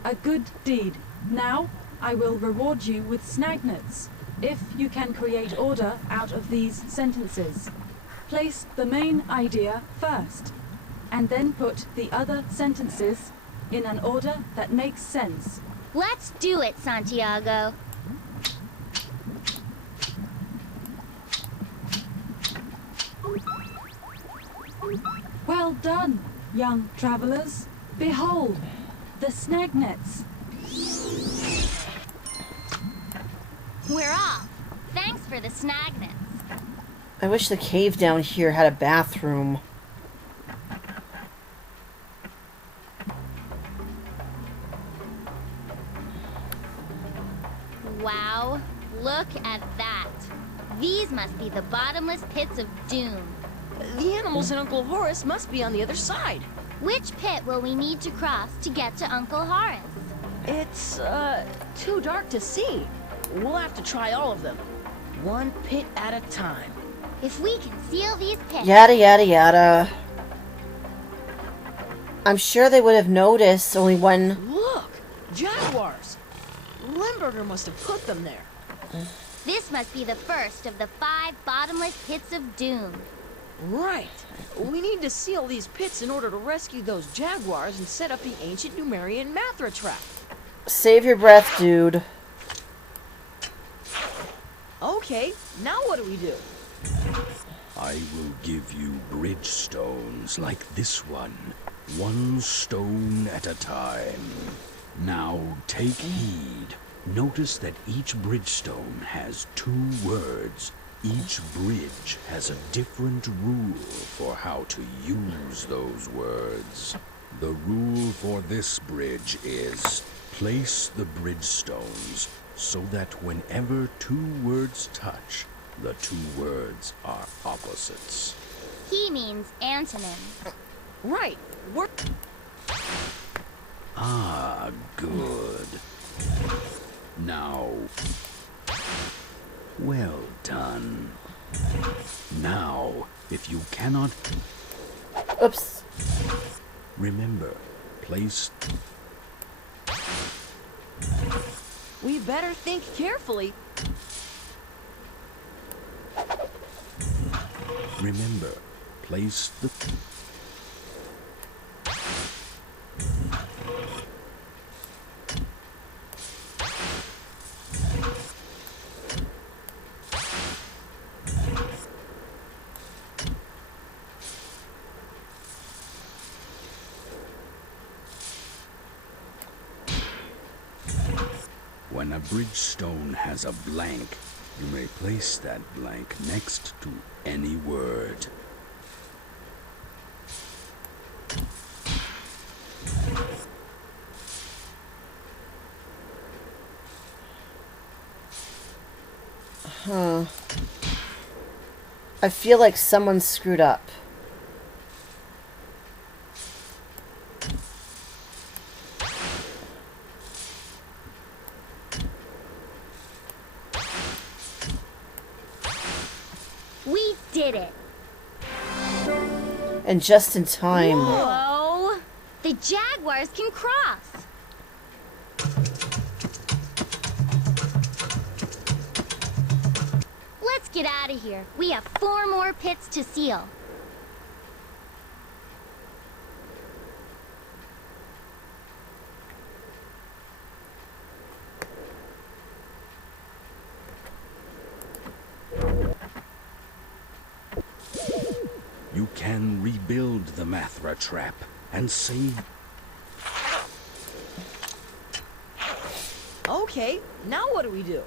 A good deed. Now, I will reward you with snagnets, if you can create order out of these sentences. Place the main idea first, and then put the other sentences in an order that makes sense. Let's do it, Santiago. Well done, young travelers. Behold, the snagnets. We're off. Thanks for the snagnets. I wish the cave down here had a bathroom. Wow, look at that. These must be the bottomless pits of doom. The animals and Uncle Horace must be on the other side. Which pit will we need to cross to get to Uncle Horace? It's, too dark to see. We'll have to try all of them. One pit at a time. If we can seal these pits... Yada, yada, yada. I'm sure they would have noticed only one... Look! Jaguars! Limburger must have put them there. This must be the first of the 5 bottomless pits of doom. Right. We need to seal these pits in order to rescue those jaguars and set up the ancient Numerian Mathra trap. Save your breath, dude. Okay, now what do we do? I will give you bridgestones like this one stone at a time. Now take heed. Notice that each bridgestone has 2 words. Each bridge has a different rule for how to use those words. The rule for this bridge is place the bridgestones so that whenever 2 words touch, the 2 words are opposites. He means antonyms. Right. We're... Ah, good. Now, well done. Now, if you cannot... Oops. Remember, place... We better think carefully. Remember, place the... When a bridgestone has a blank, you may place that blank next to any word. Huh. I feel like someone screwed up. We did it. And just in time. Whoa! The jaguars can cross. Let's get out of here. We have 4 more pits to seal. You can rebuild the Mathra trap and save... Okay, now what do we do?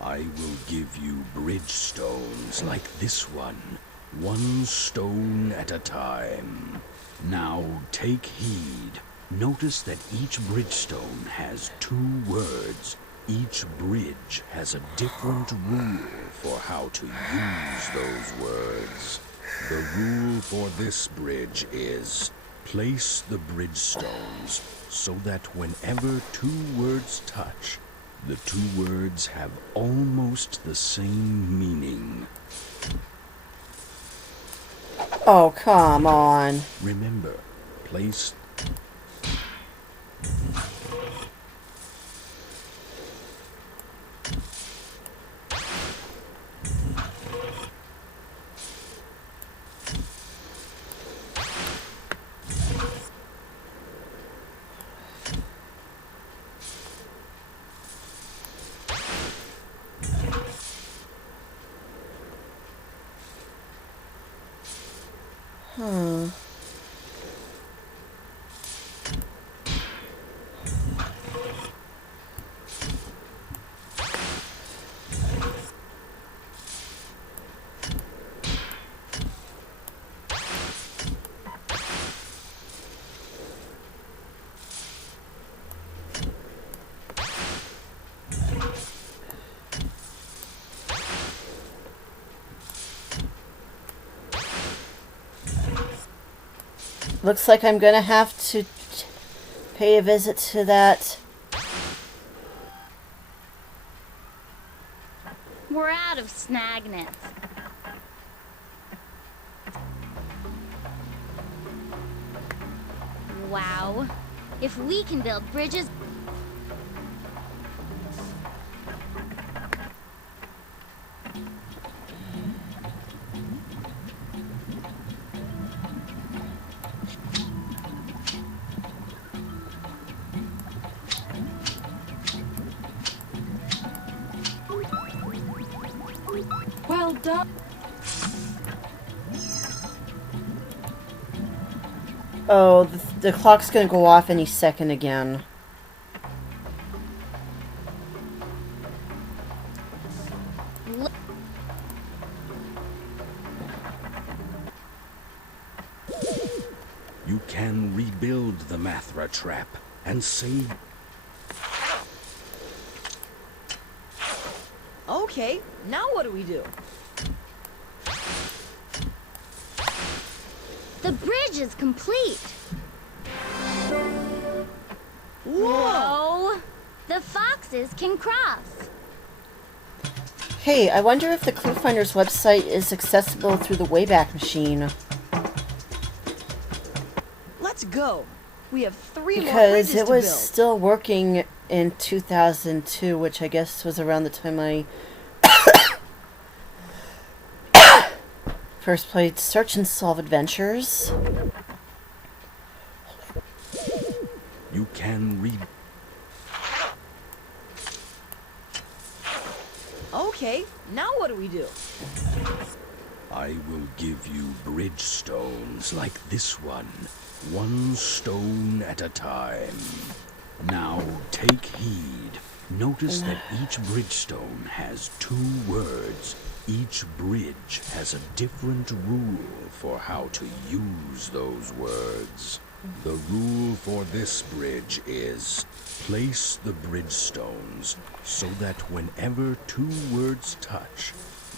I will give you bridge stones like this one stone at a time. Now take heed. Notice that each bridgestone has 2 words. Each bridge has a different rule for how to use those words. The rule for this bridge is place the bridge stones so that whenever 2 words touch, the 2 words have almost the same meaning. Oh, come on. Remember, place... Huh. Looks like I'm gonna have to pay a visit to that. We're out of snagnets. Wow. If we can build bridges... Well done. Oh, the clock's gonna go off any second again. You can rebuild the Mathra trap and save... Okay, now what do we do? The bridge is complete. Whoa! The foxes can cross. Hey, I wonder if the Cluefinders website is accessible through the Wayback Machine. Let's go. We have 3 more Because bridges it to was build. still working in 2002, which I guess was around the time I first played Search and Solve Adventures. You can read... Okay, now what do we do? I will give you bridge stones like this one stone at a time. Now take heed. Notice that each bridgestone has 2 words. Each bridge has a different rule for how to use those words. The rule for this bridge is place the bridge stones so that whenever two words touch,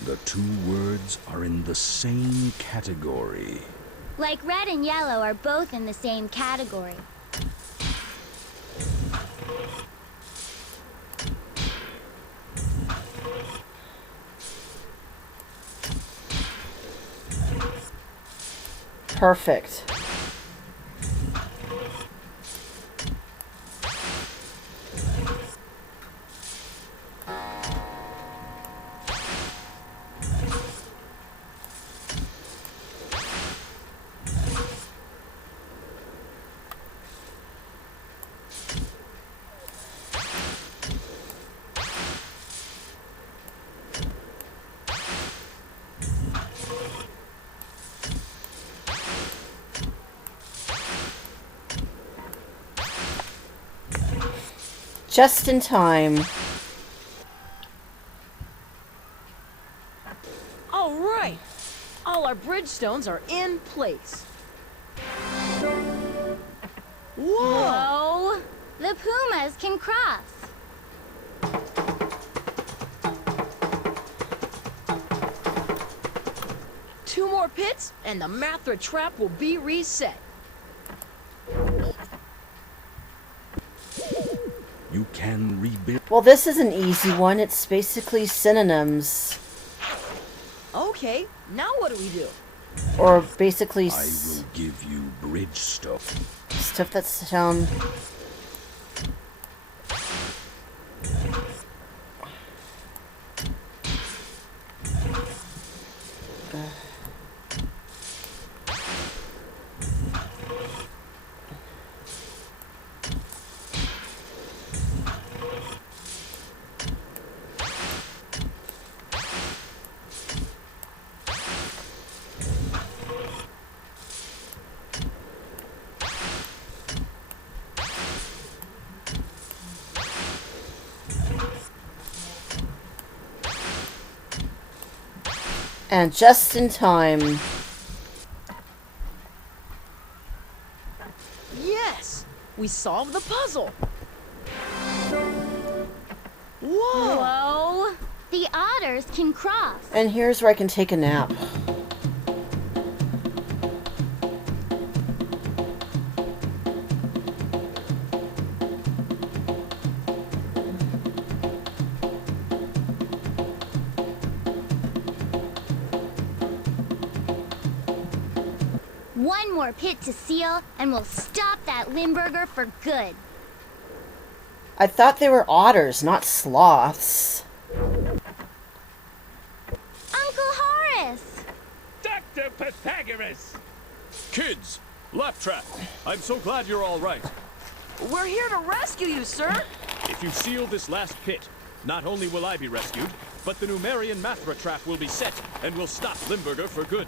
the two words are in the same category. Like red and yellow are both in the same category. Perfect. Just in time. All right. All our bridge stones are in place. Whoa! The pumas can cross. Two more pits, and the Mathra trap will be reset. You can rebuild. Well, this is an easy one. It's basically synonyms. Okay, now what do we do? Or basically I will give you bridge stuff. Stuff that's down. And just in time. Yes! We solved the puzzle! Whoa! Whoa! The otters can cross. And here's where I can take a nap. One more pit to seal, and we'll stop that Limburger for good. I thought they were otters, not sloths. Uncle Horace! Dr. Pythagoras! Kids, Laptrap, I'm so glad you're all right. We're here to rescue you, sir! If you seal this last pit, not only will I be rescued, but the Numerian Mathra trap will be set, and will stop Limburger for good.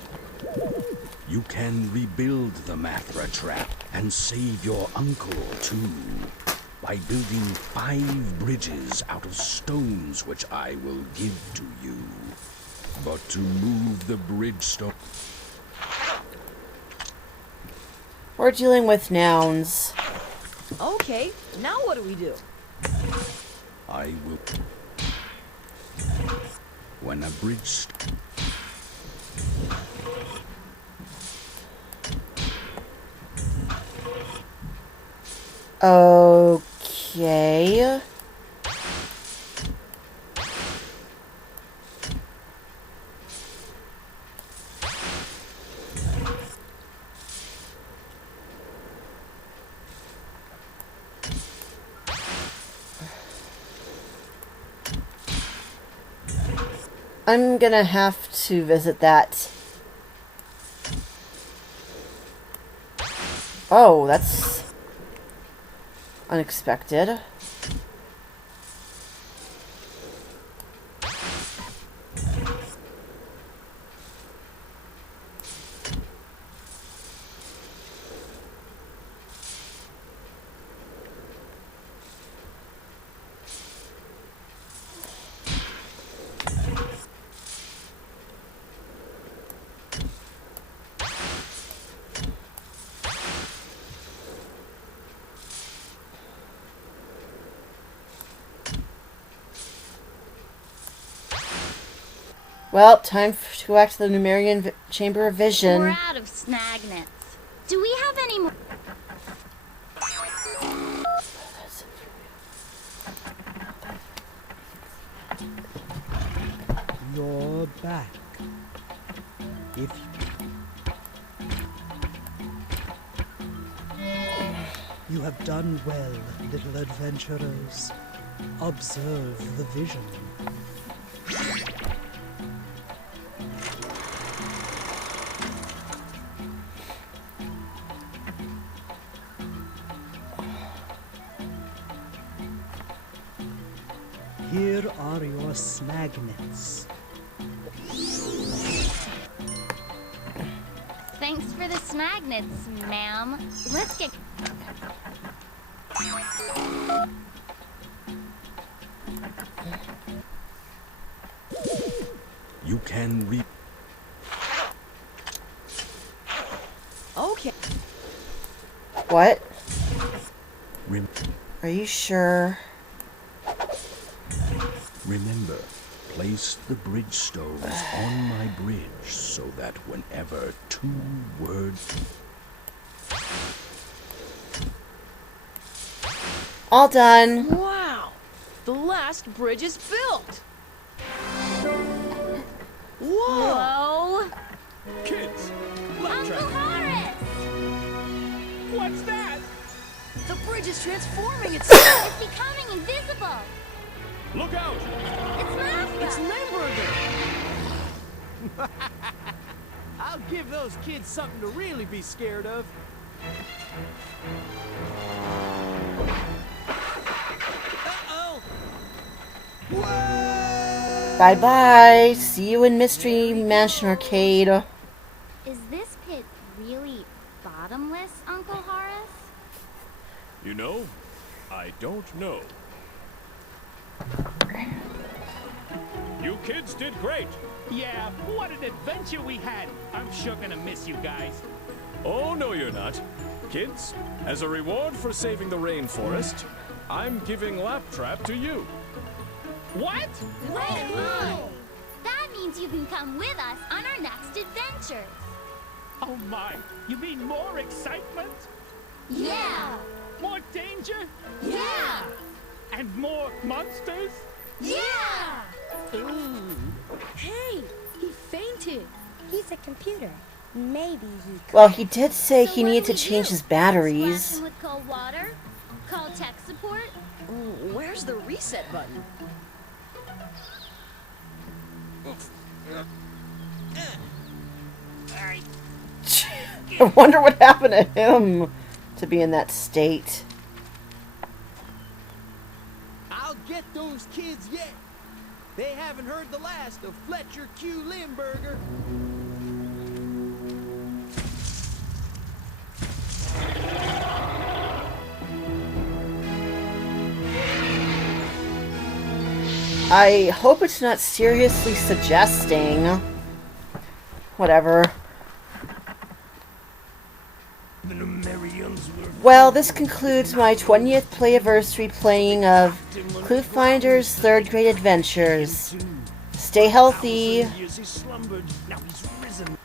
You can rebuild the Mathra trap and save your uncle, too, by building 5 bridges out of stones which I will give to you. But to move the bridge stone... We're dealing with nouns. Okay, now what do we do? I will... When a bridge... Okay. I'm gonna have to visit that. Oh, that's unexpected. Well, time to go back to the Numerian Chamber of Vision. We're out of snagnets. Do we have any more? You're back. If you have done well, little adventurers. Observe the vision. Here are your snagnets. Thanks for the snagnets, ma'am. Let's get... You can read. Okay. What? Rem Are you sure? Remember, place the bridge stones on my bridge so that whenever 2 words... All done. Wow! The last bridge is built! Whoa! Kids! Uncle Horace! What's that? The bridge is transforming itself! It's becoming invisible! Look out! It's Mafra! It's Limburger! I'll give those kids something to really be scared of. Uh-oh! Bye-bye. See you in Mystery Mansion Arcade. Is this pit really bottomless, Uncle Horace? You know, I don't know. You kids did great. Yeah, what an adventure we had. I'm sure gonna miss you guys. Oh, no, you're not. Kids, as a reward for saving the rainforest, I'm giving Laptrap to you. What? Wait, that means you can come with us on our next adventure. Oh my, you mean more excitement? Yeah! More danger? Yeah! And more monsters? Yeah! Ooh. Hey, he fainted. He's a computer. Maybe he could. Well, he did say he needed to change his batteries. Splash him with cold water? Call tech support? Where's the reset button? I wonder what happened to him to be in that state. I'll get those kids yet. They haven't heard the last of Fletcher Q. Limburger. I hope it's not seriously suggesting. Whatever. Well, this concludes my 20th Play-a-versary playing of Cluefinders 3rd Grade Adventures. Stay healthy. Years he slumbered, now he's risen.